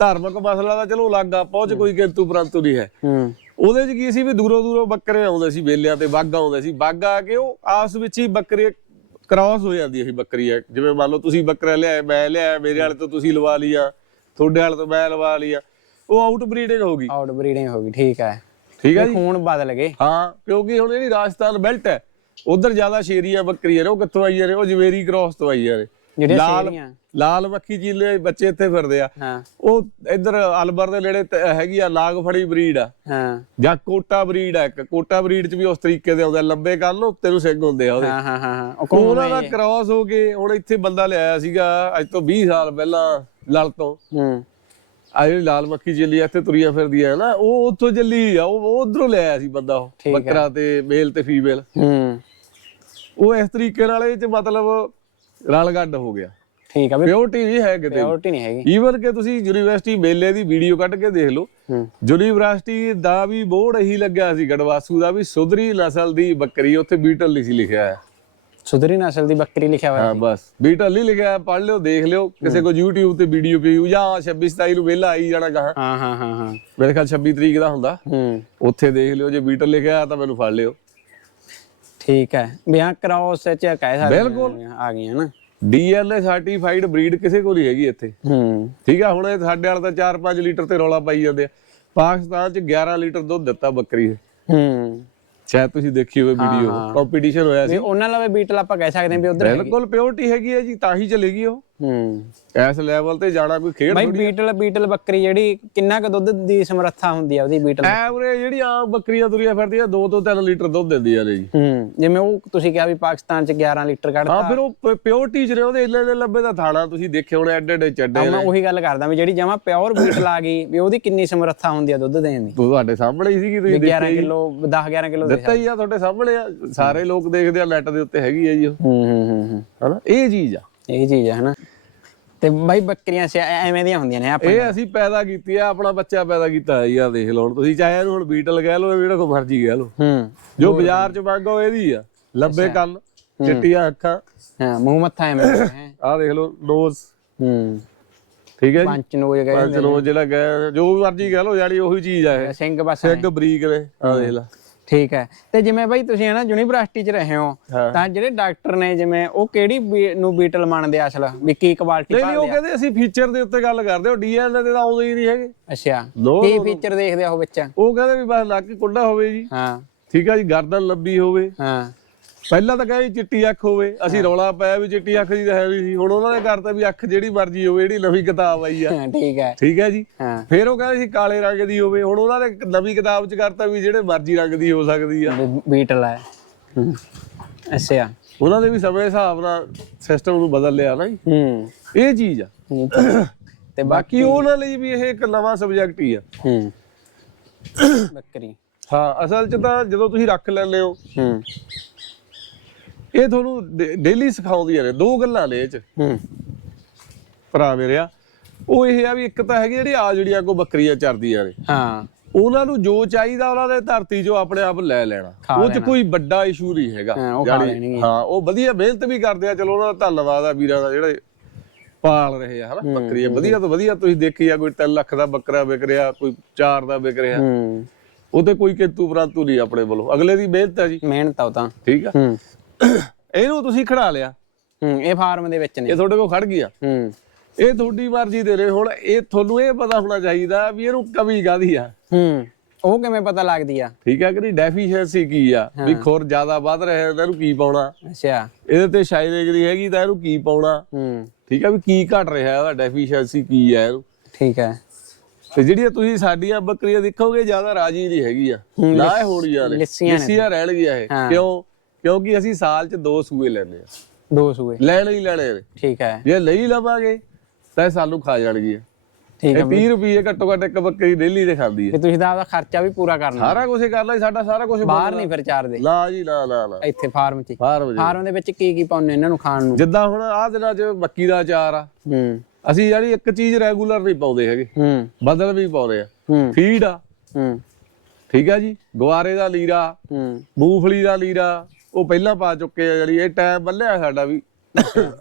ਧਾਰਮਿਕ ਮਸਲਾ ਦਾ ਚਲੋ ਅਲੱਗ ਆ ਪਹੁੰਚ ਕੋਈ ਕਿੰਤੂ ਪਰੰਤੂ ਨਹੀਂ ਹੈ। ਹੂੰ। ਉਹਦੇ ਚ ਕੀ ਸੀ ਵੀ ਦੂਰੋਂ ਦੂਰੋਂ ਬੱਕਰੇ ਆਉਂਦੇ ਸੀ ਮੇਲਿਆਂ ਤੇ ਵੱਗ ਆਉਂਦੇ ਸੀ। ਵੱਗ ਆ ਕੇ ਉਹ ਆਪਸ ਵਿੱਚ ਹੀ ਬੱਕਰੇ ਕ੍ਰਾਸ ਹੋ ਜਾਂਦੀ ਸੀ ਬੱਕਰੀ ਹੈ। ਜਿਵੇਂ ਮੰਨ ਲਓ ਤੁਸੀਂ ਬੱਕਰਾ ਲਿਆਏ ਮੈਂ ਲਿਆਇਆ ਮੇਰੇ ਵਾਲੇ ਤੋਂ ਤੁਸੀਂ ਲਵਾ ਲਿਆ ਤੁਹਾਡੇ ਵਾਲੇ ਤੋਂ ਮੈਂ ਲਵਾ ਲਿਆ ਉਹ ਆਊਟ ਬਰੀਡਿੰਗ ਹੋ ਗਈ। ਆਊਟ ਬਰੀਡਿੰਗ ਹੋ ਗਈ ਠੀਕ ਹੈ। ਠੀਕ ਹੈ ਜੀ? ਖੂਨ ਬਦਲ ਗਏ। ਹਾਂ ਕਿਉਂਕਿ ਹੁਣ ਇਹਦੀ ਰਾਜਸਥਾਨ ਬੈਲਟ ਹੈ ਉਧਰ ਜ਼ਿਆਦਾ ਸ਼ੇਰੀਆਂ ਬੱਕਰੀਆਂ ਨੇ ਉਹ ਕਿੱਥੋਂ ਆਈਆਂ ਨੇ? ਉਹ ਜਵੇਰੀ ਕ੍ਰਾਸ ਤੋਂ ਆਈਆਂ ਨੇ। ਜਿਹੜੀਆਂ ਸ਼ੇਰੀਆਂ ਲਾਲ ਮੱਖੀ ਚੀਲੇ ਬੱਚੇ ਇੱਥੇ ਫਿਰਦੇ ਆ। ਹਾਂ। ਉਹ ਇੱਧਰ ਅਲਬਰ ਦੇ ਨੇੜੇ ਤ- ਹੈਗੀ ਆ ਨਾਗਫੜੀ ਬਰੀਡ ਆ। ਹਾਂ। ਜਾਂ ਕੋਟਾ ਬਰੀਡ ਆ ਇੱਕ। ਕੋਟਾ ਬਰੀਡ ਚ ਵੀ ਉਸ ਤਰੀਕੇ ਦੇ ਆਉਂਦੇ ਲੰਬੇ ਕੰਨ ਉੱਤੇ ਨੂੰ ਸਿੰਘ ਹੁੰਦੇ ਆ ਉਹਦੇ। ਹਾਂ ਹਾਂ ਹਾਂ ਹਾਂ। ਉਹ ਕੌਣ ਉਹਨਾਂ ਦਾ ਕ੍ਰਾਸ ਹੋ ਕੇ ਹੁਣ ਇੱਥੇ ਬੰਦਾ ਲਿਆਇਆ ਸੀਗਾ ਅੱਜ ਤੋਂ 20 ਸਾਲ ਪਹਿਲਾਂ ਲਲ ਤੋਂ। ਹੂੰ। ਆ ਜਿਹੜੀ ਲਾਲ ਮੱਖੀ ਆ ਇੱਥੇ ਤੁਰੀਆਂ ਫਿਰਦੀਆਂ ਨਾ ਉਹ ਉੱਥੋਂ ਚੱਲੀ ਆ। ਉਹ ਉਧਰੋਂ ਲਿਆਇਆ ਸੀ ਬੰਦਾ ਉਹ ਠੀਕ ਹੈ। ਬੱਕਰਾ ਤੇ ਮੇਲ ਤੇ ਫੀਮੇਲ। ਹੂੰ। ਉਹ ਇਸ ਤਰੀਕੇ ਨਾਲ ਇਹ ਚ ਮਤਲਬ ਰਲ ਗੱਡ ਹੋ ਗਿਆ। ਠੀਕ ਆ ਵੀ ਪਿਓਰਟੀ ਨਹੀਂ ਹੈ ਕਿਤੇ ਪਿਓਰਟੀ ਨਹੀਂ ਹੈਗੀ। ਈਵਨ ਕਿ ਤੁਸੀਂ ਯੂਨੀਵਰਸਿਟੀ ਮੇਲੇ ਦੀ ਵੀਡੀਓ ਕੱਢ ਕੇ ਦੇਖ ਲਓ। ਹੂੰ। ਯੂਨੀਵਰਸਿਟੀ ਦਾ ਵੀ ਬੋਰਡ ਇਹੀ ਲੱਗਿਆ ਸੀ ਗੜਵਾਸੂ ਦਾ ਵੀ ਸੁਧਰੀ ਨਸਲ ਦੀ ਬੱਕਰੀ ਉੱਥੇ ਬੀਟਲ ਨਹੀਂ ਸੀ ਲਿਖਿਆ। ਹੈ ਸੁਧਰੀ ਨਸਲ ਦੀ ਬੱਕਰੀ ਲਿਖਿਆ ਹੋਇਆ ਹਾਂ ਬਸ। ਬੀਟਲ ਨਹੀਂ ਲਿਖਿਆ ਪੜ ਲਿਓ ਦੇਖ ਲਿਓ। ਕਿਸੇ ਕੋ YouTube ਤੇ ਵੀਡੀਓ ਪਈ ਜਾਂ 26 27 ਨੂੰ ਵਿਹਲਾ ਆਈ ਜਾਣਾ ਕਹਾ ਹਾਂ ਹਾਂ ਹਾਂ ਹਾਂ। ਮੇਰੇ ਖਿਆਲ 26 ਤਰੀਕ ਦਾ ਹੁੰਦਾ। ਹੂੰ। ਉੱਥੇ ਦੇਖ ਲਿਓ ਜੇ ਬੀਟਲ ਲਿਖਿਆ ਤਾਂ ਮੈਨੂੰ ਫੜ ਲਿਓ। ਠੀਕ ਹੈ। ਵੀ ਹਾਂ ਕ੍ਰਾਸ ਚ ਕਹਿ ਸਕਦੇ ਬਿਲਕੁਲ। ਹਾਂ, ਆ ਗਈਆਂ ਨਾ। ਡੀਐਲਏ ਸਰਟੀਫਾਈਡ ਬਰੀਡ ਕਿਸੇ ਕੋਲ ਨਹੀਂ ਹੈਗੀ ਇੱਥੇ। ਹੂੰ। ਠੀਕ ਆ ਹੁਣ ਇਹ ਸਾਡੇ ਵਾਲਾ ਤਾਂ 4-5 ਲੀਟਰ ਤੇ ਰੌਲਾ ਪਾਈ ਜਾਂਦੇ ਆ। ਪਾਕਿਸਤਾਨ ਚ 11 ਲੀਟਰ ਦੁੱਧ ਦਿੱਤਾ ਬੱਕਰੀ ਨੇ। ਹੂੰ। ਸ਼ਾਇਦ ਤੁਸੀਂ ਦੇਖੀ ਹੋਵੇ ਵੀਡੀਓ। ਕੰਪੀਟੀਸ਼ਨ ਹੋਇਆ ਸੀ। ਉਹਨਾਂ ਲਵੇ ਬੀਟਲ ਆਪਾਂ ਕਹਿ ਸਕਦੇ ਹਾਂ ਵੀ ਉਧਰ ਬਿਲਕੁਲ ਪਿਓਰਟੀ ਹੈਗੀ ਹੈ ਜੀ ਤਾਂ ਹੀ ਚਲੇਗੀ ਉਹ। ਹੂੰ। ਇਸ ਲੈਵਲ ਤੇ ਜਾਣਾ ਕੋਈ ਖੇਡ ਬਾਈ ਬੀਟਲ ਬੀਟਲ ਬੱਕਰੀ ਜਿਹੜੀ ਕਿੰਨਾ ਕੁ ਦੁੱਧ ਦੀ ਸਮਰੱਥਾ ਹੁੰਦੀ ਆ ਉਹਦੀ ਬੀਟਲ ਐਵਰੇਜ ਜਿਹੜੀ ਆਮ ਬੱਕਰੀਆਂ ਤੁਰੀਆਂ ਫਿਰਦੀਆਂ 2 ਤੋਂ 3 ਲੀਟਰ ਦੁੱਧ ਦਿੰਦੀਆਂ ਨੇ ਜੀ। ਹੂੰ ਜਿਵੇਂ ਉਹ ਤੁਸੀਂ ਕਿਹਾ ਵੀ ਪਾਕਿਸਤਾਨ ਚ 11 ਲੀਟਰ ਹਾਂ ਕੱਢਦਾ ਫਿਰ ਉਹ ਪਿਓਰਟੀ ਚ ਨੇ ਉਹਦੇ ਇੰਨੇ ਇੰਨੇ ਲੰਬੇ ਦਾ ਥਾਣਾ ਤੁਸੀਂ ਦੇਖੇ ਹੋਣੇ ਐਡੇ ਐਡੇ ਚੱਡੇ ਮੈਂ ਉਹੀ ਗੱਲ ਕਰਦਾ ਵੀ ਜਿਹੜੀ ਜਮਾ ਪਿਓਰ ਬੀਟਲ ਆ ਗਈ ਵੀ ਉਹਦੀ ਕਿੰਨੀ ਸਮਰੱਥਾ ਹੁੰਦੀ ਆ ਦੁੱਧ ਦੇਣ ਦੀ। ਤੁਹਾਡੇ ਸਾਹਮਣੇ ਹੀ ਸੀਗੀ ਤੁਸੀਂ 11 ਕਿਲੋ 10 11 ਕਿਲੋ ਦੇ ਦਿੱਤਾ ਹੀ ਆ ਤੁਹਾਡੇ ਸਾਹਮਣੇ ਆ। ਸਾਰੇ ਲੋਕ ਦੇਖਦੇ ਆ ਨੈਟ ਦੇ ਉੱਤੇ ਹੈਗੀ ਆ ਜੀ ਉਹ। ਹੂੰ ਹੂੰ ਹੂੰ ਹੂੰ। ਹਨਾ? ਇਹ ਚੀਜ਼ ਆ। ਇਹ ਚੀਜ਼ ਹੈ ਹਨਾ? ਤੇ ਬਾਈ ਬੱਕਰੀਆਂ ਸੇ ਐਵੇਂ ਦੀਆਂ ਹੁੰਦੀਆਂ ਨੇ ਆਪਾਂ ਇਹ ਅਸੀਂ ਪੈਦਾ ਕੀਤੀ ਆ ਆਪਣਾ ਬੱਚਾ ਪੈਦਾ ਕੀਤਾ ਹੈ ਯਾ ਦੇਖ ਲਓ ਹੁਣ ਤੁਸੀਂ ਚਾਹੇ ਇਹਨੂੰ ਹੁਣ ਬੀਟਲ ਕਹਿ ਲਓ ਜਿਹੜਾ ਕੋ ਮਰਜ਼ੀ ਕਹਿ ਲਓ। ਹੂੰ। ਜੋ ਬਾਜ਼ਾਰ ਚ ਮੰਗੋ ਇਹਦੀ ਆ ਲੰਬੇ ਕੰਨ ਚਿੱਟੀਆਂ ਅੱਖਾਂ। ਹਾਂ ਮੂੰਹ ਮੱਥਾ ਐਵੇਂ ਹੈ। ਆਹ ਦੇਖ ਲਓ ਨੋਜ਼ ਹੂੰ। ਠੀਕ ਹੈ ਜੀ? ਪੰਜ ਨੋਜ ਗਏ ਪੰਜ ਨੋਜ਼ ਜਿਹੜਾ ਗਏ ਜੋ ਮਰਜ਼ੀ ਕਹਿ ਲਓ ਯਾਨੀ ਉਹੀ ਚੀਜ਼ ਆ ਇਹ। ਸਿੰਘ ਬਸ ਸਿੱਗ ਬਰੀਕ ਨੇ ਆਹ ਦੇਖ ਲੈ। ਠੀਕ ਹੈ। ਤੇ ਜਿਵੇਂ ਬਾਈ ਤੁਸੀਂ ਹੈ ਨਾ ਯੂਨੀਵਰਸਿਟੀ 'ਚ ਰਹੇ ਹੋ ਹਾਂ। ਤਾਂ ਜਿਹੜੇ ਡਾਕਟਰ ਨੇ ਜਿਵੇਂ ਉਹ ਕਿਹੜੀ ਬੀ- ਨੂੰ ਬੀਟਲ ਮੰਨਦੇ ਆ ਅਸਲ? ਵੀ ਕੀ ਕੁਆਲਿਟੀ ਨਹੀਂ ਨਹੀਂ ਉਹ ਪਾਉਂਦੇ ਆ ਕਹਿੰਦੇ ਅਸੀਂ ਫੀਚਰ ਦੇ ਉੱਤੇ ਗੱਲ ਕਰਦੇ ਹਾਂ ਡੀਐਨਏ ਦੇ ਤਾਂ ਆਉਂਦੇ ਹੀ ਨਹੀਂ ਹੈਗੇ। ਅੱਛਾ ਲੋ ਕੀ ਫੀਚਰ ਦੇਖਦੇ ਆ ਉਹ ਵਿੱਚ? ਉਹ ਕਹਿੰਦੇ ਵੀ ਬਸ ਨੱਕ ਕੁੰਡਾ ਹੋਵੇ ਜੀ। ਹਾਂ। ਠੀਕ ਆ ਜੀ ਗਰਦਨ ਲੰਬੀ ਹੋਵੇ। ਹਾਂ। ਪਹਿਲਾਂ ਤਾਂ ਕਹਿੰਦੇ ਚਿੱਟੀ ਅੱਖ ਹੋਵੇ ਅਸੀਂ ਰੌਲਾ ਪਾਇਆ ਵੀ ਚਿੱਟੀ ਅੱਖ ਦੀ ਤਾਂ ਹੈ ਵੀ ਸੀ। ਹੁਣ ਉਹਨਾਂ ਨੇ ਕਰਤਾ ਵੀ ਅੱਖ ਜਿਹੜੀ ਮਰਜ਼ੀ ਹੋਵੇ ਜਿਹੜੀ ਨਵੀਂ ਕਿਤਾਬ ਆਈ ਆ। ਠੀਕ ਹੈ। ਠੀਕ ਹੈ ਜੀ? ਫਿਰ ਉਹ ਕਹਿੰਦੇ ਸੀ ਕਾਲੇ ਰੰਗ ਦੀ ਹੋਵੇ। ਹੁਣ ਉਹਨਾਂ ਨੇ ਨਵੀਂ ਕਿਤਾਬ 'ਚ ਕਰਤਾ ਵੀ ਜਿਹੜੇ ਮਰਜ਼ੀ ਰੰਗ ਦੀ ਹੋ ਸਕਦੀ ਆ। ਬੀਟਲ ਹੈ। ਅੱਛਾ। ਉਹਨਾਂ ਨੇ ਵੀ ਸਮੇਂ ਦੇ ਹਿਸਾਬ ਨਾਲ ਸਿਸਟਮ ਨੂੰ ਬਦਲ ਲਿਆ ਨਾ ਹੂੰ। ਇਹ ਚੀਜ਼ ਆ। ਤੇ ਬਾਕੀ ਬਾਕੀ ਉਹਨਾਂ ਲਈ ਵੀ ਇਹ ਇੱਕ ਨਵਾਂ ਸਬਜੈਕਟ ਹੀ ਆ। ਹੂੰ। ਬੱਕਰੀ। ਹਾਂ ਅਸਲ 'ਚ ਤਾਂ ਜਦੋਂ ਤੁਸੀਂ ਰੱਖ ਲੈਂਦੇ ਹੋ ਹੂੰ। ਇਹ ਤੁਹਾਨੂੰ ਡੇਲੀ ਸਿਖਾਉਂਦੀਆਂ ਨੇ ਦੋ ਗੱਲਾਂ ਨੇ ਇਹ 'ਚ। ਹੂੰ। ਭਰਾ ਮੇਰਿਆ ਉਹ ਇਹ ਆ ਵੀ ਇੱਕ ਤਾਂ ਹੈਗੀ ਜਿਹੜੀ ਆ ਜਿਹੜੀਆਂ ਕੋ ਬੱਕਰੀਆਂ ਚਰਦੀਆਂ ਨੇ। ਹਾਂ। ਉਹਨਾਂ ਨੂੰ ਜੋ ਚਾਹੀਦਾ ਉਹਨਾਂ ਨੇ ਧਰਤੀ 'ਚੋਂ ਆਪਣੇ ਆਪ ਲੈ ਲੈਣਾ। ਉਹ 'ਚ ਕੋਈ ਵੱਡਾ ਇਸ਼ੂ ਨਹੀਂ ਹੈਗਾ। ਹਾਂ, ਉਹ। ਹਾਂ। ਵਧੀਆ ਮਿਹਨਤ ਵੀ ਕਰਦੇ ਆ। ਚਲੋ ਉਹਨਾਂ ਦਾ ਧੰਨਵਾਦ ਆ ਵੀਰਾਂ ਦਾ ਜਿਹੜੇ ਪਾਲ ਰਹੇ ਆ ਹਨਾ ਬੱਕਰੀਆਂ ਵਧੀਆ ਤੋਂ ਵਧੀਆ ਤੁਸੀਂ ਦੇਖੀ ਆ ਕੋਈ 3 ਲੱਖ ਦਾ ਬੱਕਰਾ ਵਿਕ ਰਿਹਾ ਕੋਈ 4 ਦਾ ਵਿਕ ਰਿਹਾ। ਹੂੰ। ਉਹ ਤੇ ਕੋਈ ਕਿੰਤੂ ਪਰੰਤੂ ਨਹੀਂ ਆਪਣੇ ਵੱਲੋਂ। ਅਗਲੇ ਦੀ ਮਿਹਨਤ ਹੈ ਜੀ। ਮਿਹਨਤ ਆ ਉਹ ਤਾਂ। ਠੀਕ ਆ। ਹੂੰ। ਇਹਨੂੰ ਤੁਸੀਂ ਖੜਾ ਲਿਆ। ਹੂੰ ਇਹ ਫਾਰਮ ਦੇ ਵਿੱਚ ਨੇ। ਇਹ ਤੁਹਾਡੇ ਕੋਲ ਖੜ ਗਿਆ ਹੂੰ। ਇਹ ਤੁਹਾਡੀ ਮਰਜ਼ੀ ਦੇ ਨੇ ਹੁਣ ਇਹ ਤੁਹਾਨੂੰ ਇਹ ਪਤਾ ਹੋਣਾ ਚਾਹੀਦਾ ਵੀ ਇਹਨੂੰ ਕਮੀ ਕਾਦੀ ਆ। ਹੂੰ ਉਹ ਕਿਵੇਂ ਪਤਾ ਲੱਗਦੀ ਆ? ਠੀਕ ਆ ਕਿ ਨਹੀਂ? ਡੈਫੀਸ਼ੀਐਂਸੀ ਕੀ ਆ? ਵੀ ਖੁਰ ਜ਼ਿਆਦਾ ਵੱਧ ਰਿਹਾ ਤਾਂ ਇਹਨੂੰ ਕੀ ਪਾਉਣਾ? ਅੱਛਾ। ਇਹਦੇ ਤੇ ਸ਼ਾਇਦ ਦੀ ਹੈਗੀ ਤਾਂ ਇਹਨੂੰ ਕੀ ਪਾਉਣਾ? ਹੂੰ। ਠੀਕ ਆ ਵੀ ਕੀ ਘਟ ਰਿਹਾ ਉਹਦਾ ਡੈਫੀਸ਼ੀਐਂਸੀ ਕੀ ਆ ਇਹਨੂੰ? ਠੀਕ ਹੈ ਤੇ ਜਿਹੜੀਆਂ ਤੁਸੀਂ ਸਾਡੀਆਂ ਬੱਕਰੀਆਂ ਦੇਖੋਗੇ ਜ਼ਿਆਦਾ ਰਾਜੀ ਨਹੀਂ ਹੈਗੀ ਆ। ਨਾ ਇਹ ਹੋਣੀਆਂ ਨੇ। ਲਿੱਸੀਆਂ ਨੇ। ਲਿੱਸੀਆਂ ਰਹਿਣਗੀਆਂ ਇਹ। ਹਾਂ। ਕਿਉਂ? ਕਿਉਂਕਿ ਅਸੀਂ ਸਾਲ 'ਚ ਦੋ ਸੂਏ ਲੈਂਦੇ ਆ ਦੋ ਸੂਏ। ਲੈਣੇ ਹੀ ਲੈਣੇ ਨੇ। ਠੀਕ ਹੈ। ਜੇ ਨਹੀਂ ਲਵਾਂਗੇ ਤਾਂ ਇਹ ਸਾਨੂੰ ਖਾ ਜਾਣਗੀਆਂ। ਠੀਕ ਹੈ 30 ਰੁਪਏ ਘੱਟੋ ਘੱਟ ਇੱਕ ਬੱਕਰੀ ਡੇਲੀ ਦੇ ਖਾਂਦੀ ਹੈ। ਤੁਸੀਂ ਤਾਂ ਆਪਦਾ ਖਰਚਾ ਵੀ ਪੂਰਾ ਕਰਨਾ ਸਾਰਾ ਕੁਝ ਕਰ ਲਈ ਸਾਡਾ ਸਾਰਾ ਕੁਝ ਬਾਹਰ ਨਹੀਂ ਫਿਰ ਚਾਰਦੇ। ਨਾ ਜੀ ਨਾ ਨਾ ਨਾ। ਇੱਥੇ ਫਾਰਮ 'ਚ ਫਾਰਮ ਦੇ ਵਿੱਚ ਕੀ ਕੀ ਪਾਉਂਦੇ ਇਹਨਾਂ ਨੂੰ ਖਾਣ ਨੂੰ? ਜਿੱਦਾਂ ਹੁਣ ਆਹ ਦਿਨਾਂ 'ਚ ਮੱਕੀ ਦਾ ਅਚਾਰ ਆ। ਹੂੰ। ਅਸੀਂ ਯਾਨੀ ਇੱਕ ਚੀਜ਼ ਰੈਗੂਲਰ ਨਹੀਂ ਪਾਉਂਦੇ ਹੈਗੇ। ਹੂੰ। ਬਦਲ ਵੀ ਪਾਉਂਦੇ ਆ। ਹੂੰ। ਫੀਡ ਆ। ਹੂੰ। ਠੀਕ ਆ ਜੀ? ਗੁਆਰੇ ਦਾ ਲੀਰਾ। ਹੂੰ। ਮੂੰਗਫਲੀ ਦਾ ਲੀਰਾ। ਉਹ ਪਹਿਲਾਂ ਪਾ ਚੁੱਕੇ ਆ ਜਿਹੜੀ ਇਹ ਟਾਈਮ ਬੱਲਿਆ ਸਾਡਾ ਵੀ।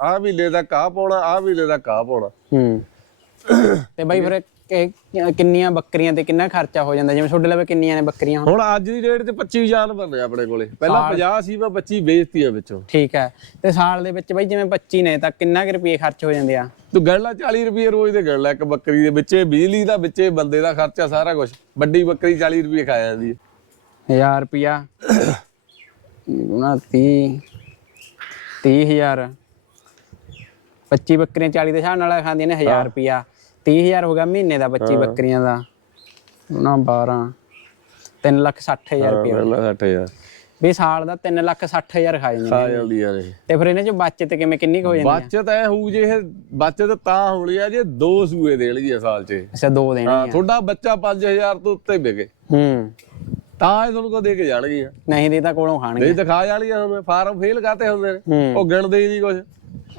ਆਹ ਮਹੀਨੇ ਦਾ ਕਾਹ ਪਾਉਣਾ ਆਹ ਮਹੀਨੇ ਦਾ ਕਾਹ ਪਾਉਣਾ। ਹੂੰ। ਤੇ ਬਾਈ ਫਿਰ ਕਿ- ਕਿੰਨੀਆਂ ਬੱਕਰੀਆਂ ਤੇ ਕਿੰਨਾ ਖਰਚਾ ਹੋ ਜਾਂਦਾ? ਜਿਵੇਂ ਤੁਹਾਡੇ ਲਵੇ ਕਿੰਨੀਆਂ ਨੇ ਬੱਕਰੀਆਂ? ਹੁਣ? ਹੁਣ ਅੱਜ ਦੀ ਡੇਟ 'ਚ 25 ਜਾਨਵਰ ਨੇ ਆਪਣੇ ਕੋਲੇ। ਪਹਿਲਾਂ 50 ਸੀ ਮੈਂ 25 ਵੇਚਤੀਆਂ ਵਿੱਚੋਂ। ਠੀਕ ਹੈ। ਤੇ ਸਾਲ ਦੇ ਵਿੱਚ ਬਾਈ ਜਿਵੇਂ 25 ਨੇ ਤਾਂ ਕਿੰਨਾ ਕੁ ਰੁਪਏ ਖਰਚ ਹੋ ਜਾਂਦੇ ਆ? ਤੂੰ ਗਣ ਲਾ 40 ਰੁਪਏ ਰੋਜ਼ ਦੇ ਗਣ ਲੈ ਇੱਕ ਬੱਕਰੀ ਦੇ ਵਿੱਚੇ ਬਿਜਲੀ ਦਾ ਵਿੱਚੇ ਬੰਦੇ ਦਾ ਖਰਚਾ ਸਾਰਾ ਕੁਝ ਵੱਡੀ ਬੱਕਰੀ 40 ਰੁਪਏ ਖਾ ਜਾਂਦੀ ਹੈ 1000 ਰੁਪਿਆ ਗੁਣਾ 30 30000 25 ਬੱਕਰੀਆਂ 40 ਦੇ ਹਿਸਾਬ ਨਾਲ ਖਾਂਦੀਆਂ ਨੇ 1000 ਰੁਪਿਆ 30000 ਹੋ ਗਿਆ ਮਹੀਨੇ ਦਾ 25 ਬੱਕਰੀਆਂ ਦਾ। ਗੁਣਾ 12 3 ਲੱਖ 60000 ਰੁਪਿਆ ਪਹਿਲਾਂ 60000 ਵੀ ਸਾਲ ਦਾ 3 ਲੱਖ 60000 ਖਾ ਜਾਂਦੇ ਤੇ ਫਿਰ ਇਹਨਾਂ ਚ ਬਚਤ ਕਿਵੇਂ ਕਿੰਨੀ ਹੋ ਜਾਂਦੀ ਬਚਤ ਐ ਹੋਊ ਜੇ ਇਹ ਬਚਤ ਤਾਂ ਹੋਣੀ ਆ ਜੇ ਦੋ ਸੂਏ ਦੇਣਗੇ ਸਾਲ 'ਚ। ਅੱਛਾ ਦੋ ਦੇਣੇ ਤੁਹਾਡਾ ਬੱਚਾ 5000 ਤੋਂ ਉੱਤੇ ਵਿਕੇ। ਹੂੰ। ਤਾਂ ਇਹ ਤੁਹਾਨੂੰ ਕੋ ਦੇ ਕੇ ਜਾਣਗੀਆਂ ਨਹੀਂ ਦੇ ਤਾਂ ਕੋਲੋਂ ਖਾਣਗੇ। ਨਹੀਂ ਦਿਖਾ ਜਾਣਗੀਆਂ ਹੁਣ ਫਾਰਮ ਫੇਲ ਕਾਤੇ ਹੁੰਦੇ ਨੇ। ਹੂੰ। ਉਹ ਗਿਣਦੇ ਹੀ ਨਹੀਂ ਕੁਝ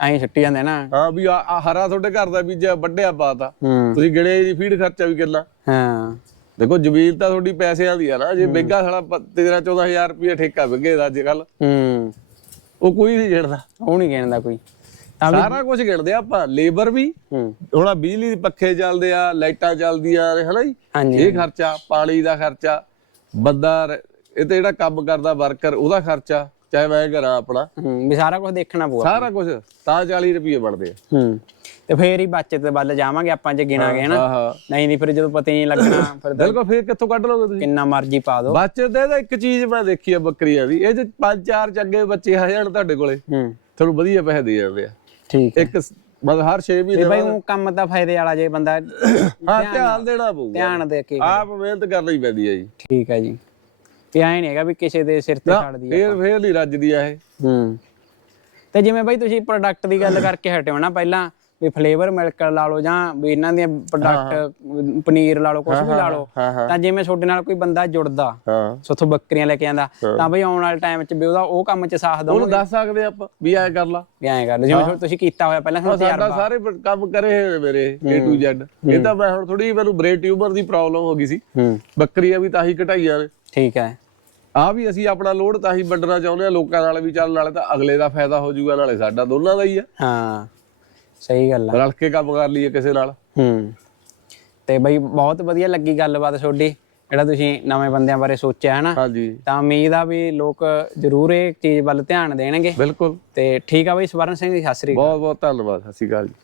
ਐਂ ਛੁੱਟੀ ਜਾਂਦੇ ਨਾ। ਹਾਂ ਵੀ ਆ ਆ ਹਰਾ ਤੁਹਾਡੇ ਘਰ ਦਾ ਬੀਜਿਆ ਵੱਡਿਆ ਪਾਤਾ ਹੂੰ। ਤੁਸੀਂ ਗਿਣੇ ਜੀ ਫੀਡ ਖਰਚਾ ਵੀ ਕਿੰਨਾ। ਹਾਂ। ਦੇਖੋ ਜ਼ਮੀਨ ਤਾਂ ਤੁਹਾਡੀ ਪੈਸਿਆਂ ਦੀ ਆ ਨਾ। ਜੇ ਬਿੱਗਾ ਸਾਲਾ 13 14000 ਰੁਪਏ ਠੇਕਾ ਵਿਗੇ ਦਾ ਅੱਜ ਕੱਲ ਹੂੰ। ਉਹ ਕੋਈ ਨਹੀਂ ਗਿਣਦਾ। ਉਹ ਨਹੀਂ ਗਿਣਦਾ ਕੋਈ। ਤਾਂ ਸਾਰਾ ਕੁਝ ਗਿਣਦੇ ਆ ਆਪਾਂ। ਲੇਬਰ ਵੀ ਹੂੰ। ਹੁਣ ਆਹ ਬਿਜਲੀ ਦੇ ਪੱਖੇ ਚੱਲਦੇ ਆ ਲਾਈਟਾਂ ਚੱਲਦੀਆਂ ਨੇ ਹਨਾ ਜੀ? ਹਾਂਜੀ। ਇਹ ਖਰਚਾ ਪਾਣੀ ਦਾ ਖਰਚਾ ਬੰਦਾ ਇਹ ਤੇ ਜਿਹੜਾ ਕੰਮ ਕਰਦਾ ਵਰਕਰ ਉਹਦਾ ਖਰਚਾ ਚਾਹੇ ਮੈਂ ਕਰਾਂ ਆਪਣਾ। ਹੂੰ ਵੀ ਸਾਰਾ ਕੁਝ ਦੇਖਣਾ ਪਊਗਾ ਸਾਰਾ ਕੁਝ ਤਾਂ 40 ਰੁਪਏ ਬਣਦੇ ਆ। ਹੂੰ ਤੇ ਫੇਰ ਹੀ ਬਚਤ ਵੱਲ ਜਾਵਾਂਗੇ ਆਪਾਂ ਜੇ ਗਿਣਾਂਗੇ ਹਨਾ? ਨਹੀਂ ਨਹੀਂ ਫਿਰ ਜਦੋਂ ਪਤਾ ਹੀ ਨਹੀਂ ਲੱਗਣਾ ਫਿਰ ਬਿਲਕੁਲ ਫੇਰ ਕਿੱਥੋਂ ਕੱਢ ਲਓਗੇ ਤੁਸੀਂ? ਕਿੰਨਾ ਮਰਜ਼ੀ ਪਾ ਦੋ ਬੱਚੇ ਦੇ ਤਾਂ ਇੱਕ ਚੀਜ਼ ਮੈਂ ਦੇਖੀ ਆ ਬੱਕਰੀਆਂ ਦੀ ਇਹ ਜੇ ਪੰਜ ਚਾਰ ਚੰਗੇ ਬੱਚੇ ਆ ਜਾਣ ਤੁਹਾਡੇ ਕੋਲੇ ਹੂੰ। ਤੁਹਾਨੂੰ ਵਧੀਆ ਪੈਸੇ ਦੇ ਜਾਂਦੇ ਆ। ਠੀਕ ਹੈ। ਇੱਕ ਸ- ਮਤਲਬ ਹਰ 6 ਤੇ ਮਹੀਨੇ ਬਈ ਉਹ ਕੰਮ ਤਾਂ ਫਾਇਦੇ ਵਾਲਾ ਜੇ ਬੰਦਾ ਹਾਂ ਧਿਆਨ ਦੇਣਾ ਪਊਗਾ। ਧਿਆਨ ਦੇ ਕੇ ਆਪ ਮਿਹਨਤ ਕਰਨੀ ਪੈਂਦੀ ਆ ਜੀ। ਠੀਕ ਹੈ ਜੀ। ਤੇ ਐ ਨਹੀਂ ਹੈਗਾ ਵੀ ਕਿਸੇ ਦੇ ਸਿਰ ਤੇ ਛੱਡਦੀ ਫੇਰ ਫੇਰ ਨਹੀਂ ਰੱਜਦੀ ਆ ਇਹ। ਹੂੰ। ਤੇ ਜਿਵੇਂ ਬਈ ਤੁਸੀਂ ਪ੍ਰੋਡਕਟ ਦੀ ਗੱਲ ਕਰਕੇ ਹਟਿਓ ਨਾ ਪਹਿਲਾਂ ਵੀ ਫਲੇਵਰ ਮਿਲਕ ਲਾ ਲਓ ਜਾਂ ਵੀ ਇਹਨਾਂ ਦੀਆਂ ਪ੍ਰੋਡਕਟ ਪਨੀਰ ਲਾ ਲਓ ਕੁਝ ਵੀ ਲਾ ਲਓ ਤਾਂ ਜਿਵੇਂ ਤੁਹਾਡੇ ਨਾਲ ਕੋਈ ਬੰਦਾ ਜੁੜਦਾ ਹਾਂ। ਸੋਥੋਂ ਬੱਕਰੀਆਂ ਲੈ ਕੇ ਆਂਦਾ ਤਾਂ ਬਈ ਆਉਣ ਵਾਲੇ ਟਾਈਮ 'ਚ ਵੀ ਉਹਦਾ ਉਹ ਕੰਮ 'ਚ ਸਾਥ ਦੋ ਉਹਨੂੰ ਦੱਸ ਸਕਦੇ ਆਪਾਂ ਵੀ ਐ ਕਰ ਲਾ। ਵੀ ਐਂ ਕਰ ਜਿਵੇਂ ਤੁਸੀਂ ਕੀਤਾ ਹੋਇਆ ਪਹਿਲਾਂ ਤੁਹਾਨੂੰ ਸਾਡਾ ਸਾਰੇ ਕੰਮ ਕਰੇ ਹੋਏ ਮੇਰੇ A to Z ਇਹ ਤਾਂ ਮੈਂ ਹੁਣ ਥੋੜੀ ਮੈਨੂੰ ਬ੍ਰੇਨ ਟਿਊਮਰ ਦੀ ਪ੍ਰੋਬਲਮ ਹੋ ਗਈ ਸੀ। ਬੱਕਰੀਆਂ ਵੀ ਤਾਂ ਹੀ ਘਟਾਈਆਂ ਨੇ। ਠੀਕ ਹੈ। ਆ ਵੀ ਅਸੀਂ ਆਪਣਾ ਲੋਡ ਤਾਂ ਹੀ ਵੰਡਣਾ ਚਾਹੁੰਦੇ ਆ ਲੋਕਾਂ ਨਾਲ ਵੀ ਚੱਲ ਨਾਲੇ ਤਾਂ ਅਗਲੇ ਦਾ ਫਾਇਦਾ ਹੋ ਜਾਊਗਾ ਨਾਲੇ ਸਾਡਾ ਦੋਨਾਂ ਦਾ ਹੀ ਆ। ਹਾਂ। ਸਹੀ ਗੱਲ ਆ। ਰਲ ਕੇ ਕੰਮ ਕਰ ਲਈਏ ਕਿਸੇ ਨਾਲ। ਹੂੰ। ਤੇ ਬਈ ਬਹੁਤ ਵਧੀਆ ਲੱਗੀ ਗੱਲਬਾਤ ਤੁਹਾਡੀ ਜਿਹੜਾ ਤੁਸੀਂ ਨਵੇਂ ਬੰਦਿਆਂ ਬਾਰੇ ਸੋਚਿਆ ਹੈ ਨਾ ਹਾਂਜੀ। ਤਾਂ ਉਮੀਦ ਆ ਵੀ ਲੋਕ ਜ਼ਰੂਰ ਇਹ ਚੀਜ਼ ਵੱਲ ਧਿਆਨ ਦੇਣਗੇ। ਬਿਲਕੁਲ। ਤੇ ਠੀਕ ਆ ਬਈ ਸਵਰਨ ਸਿੰਘ ਜੀ ਸਤਿ ਸ੍ਰੀ ਅਕਾਲ। ਬਹੁਤ ਬਹੁਤ ਧੰਨਵਾਦ ਸਤਿ ਸ਼੍ਰੀ ਅਕਾਲ ਜੀ।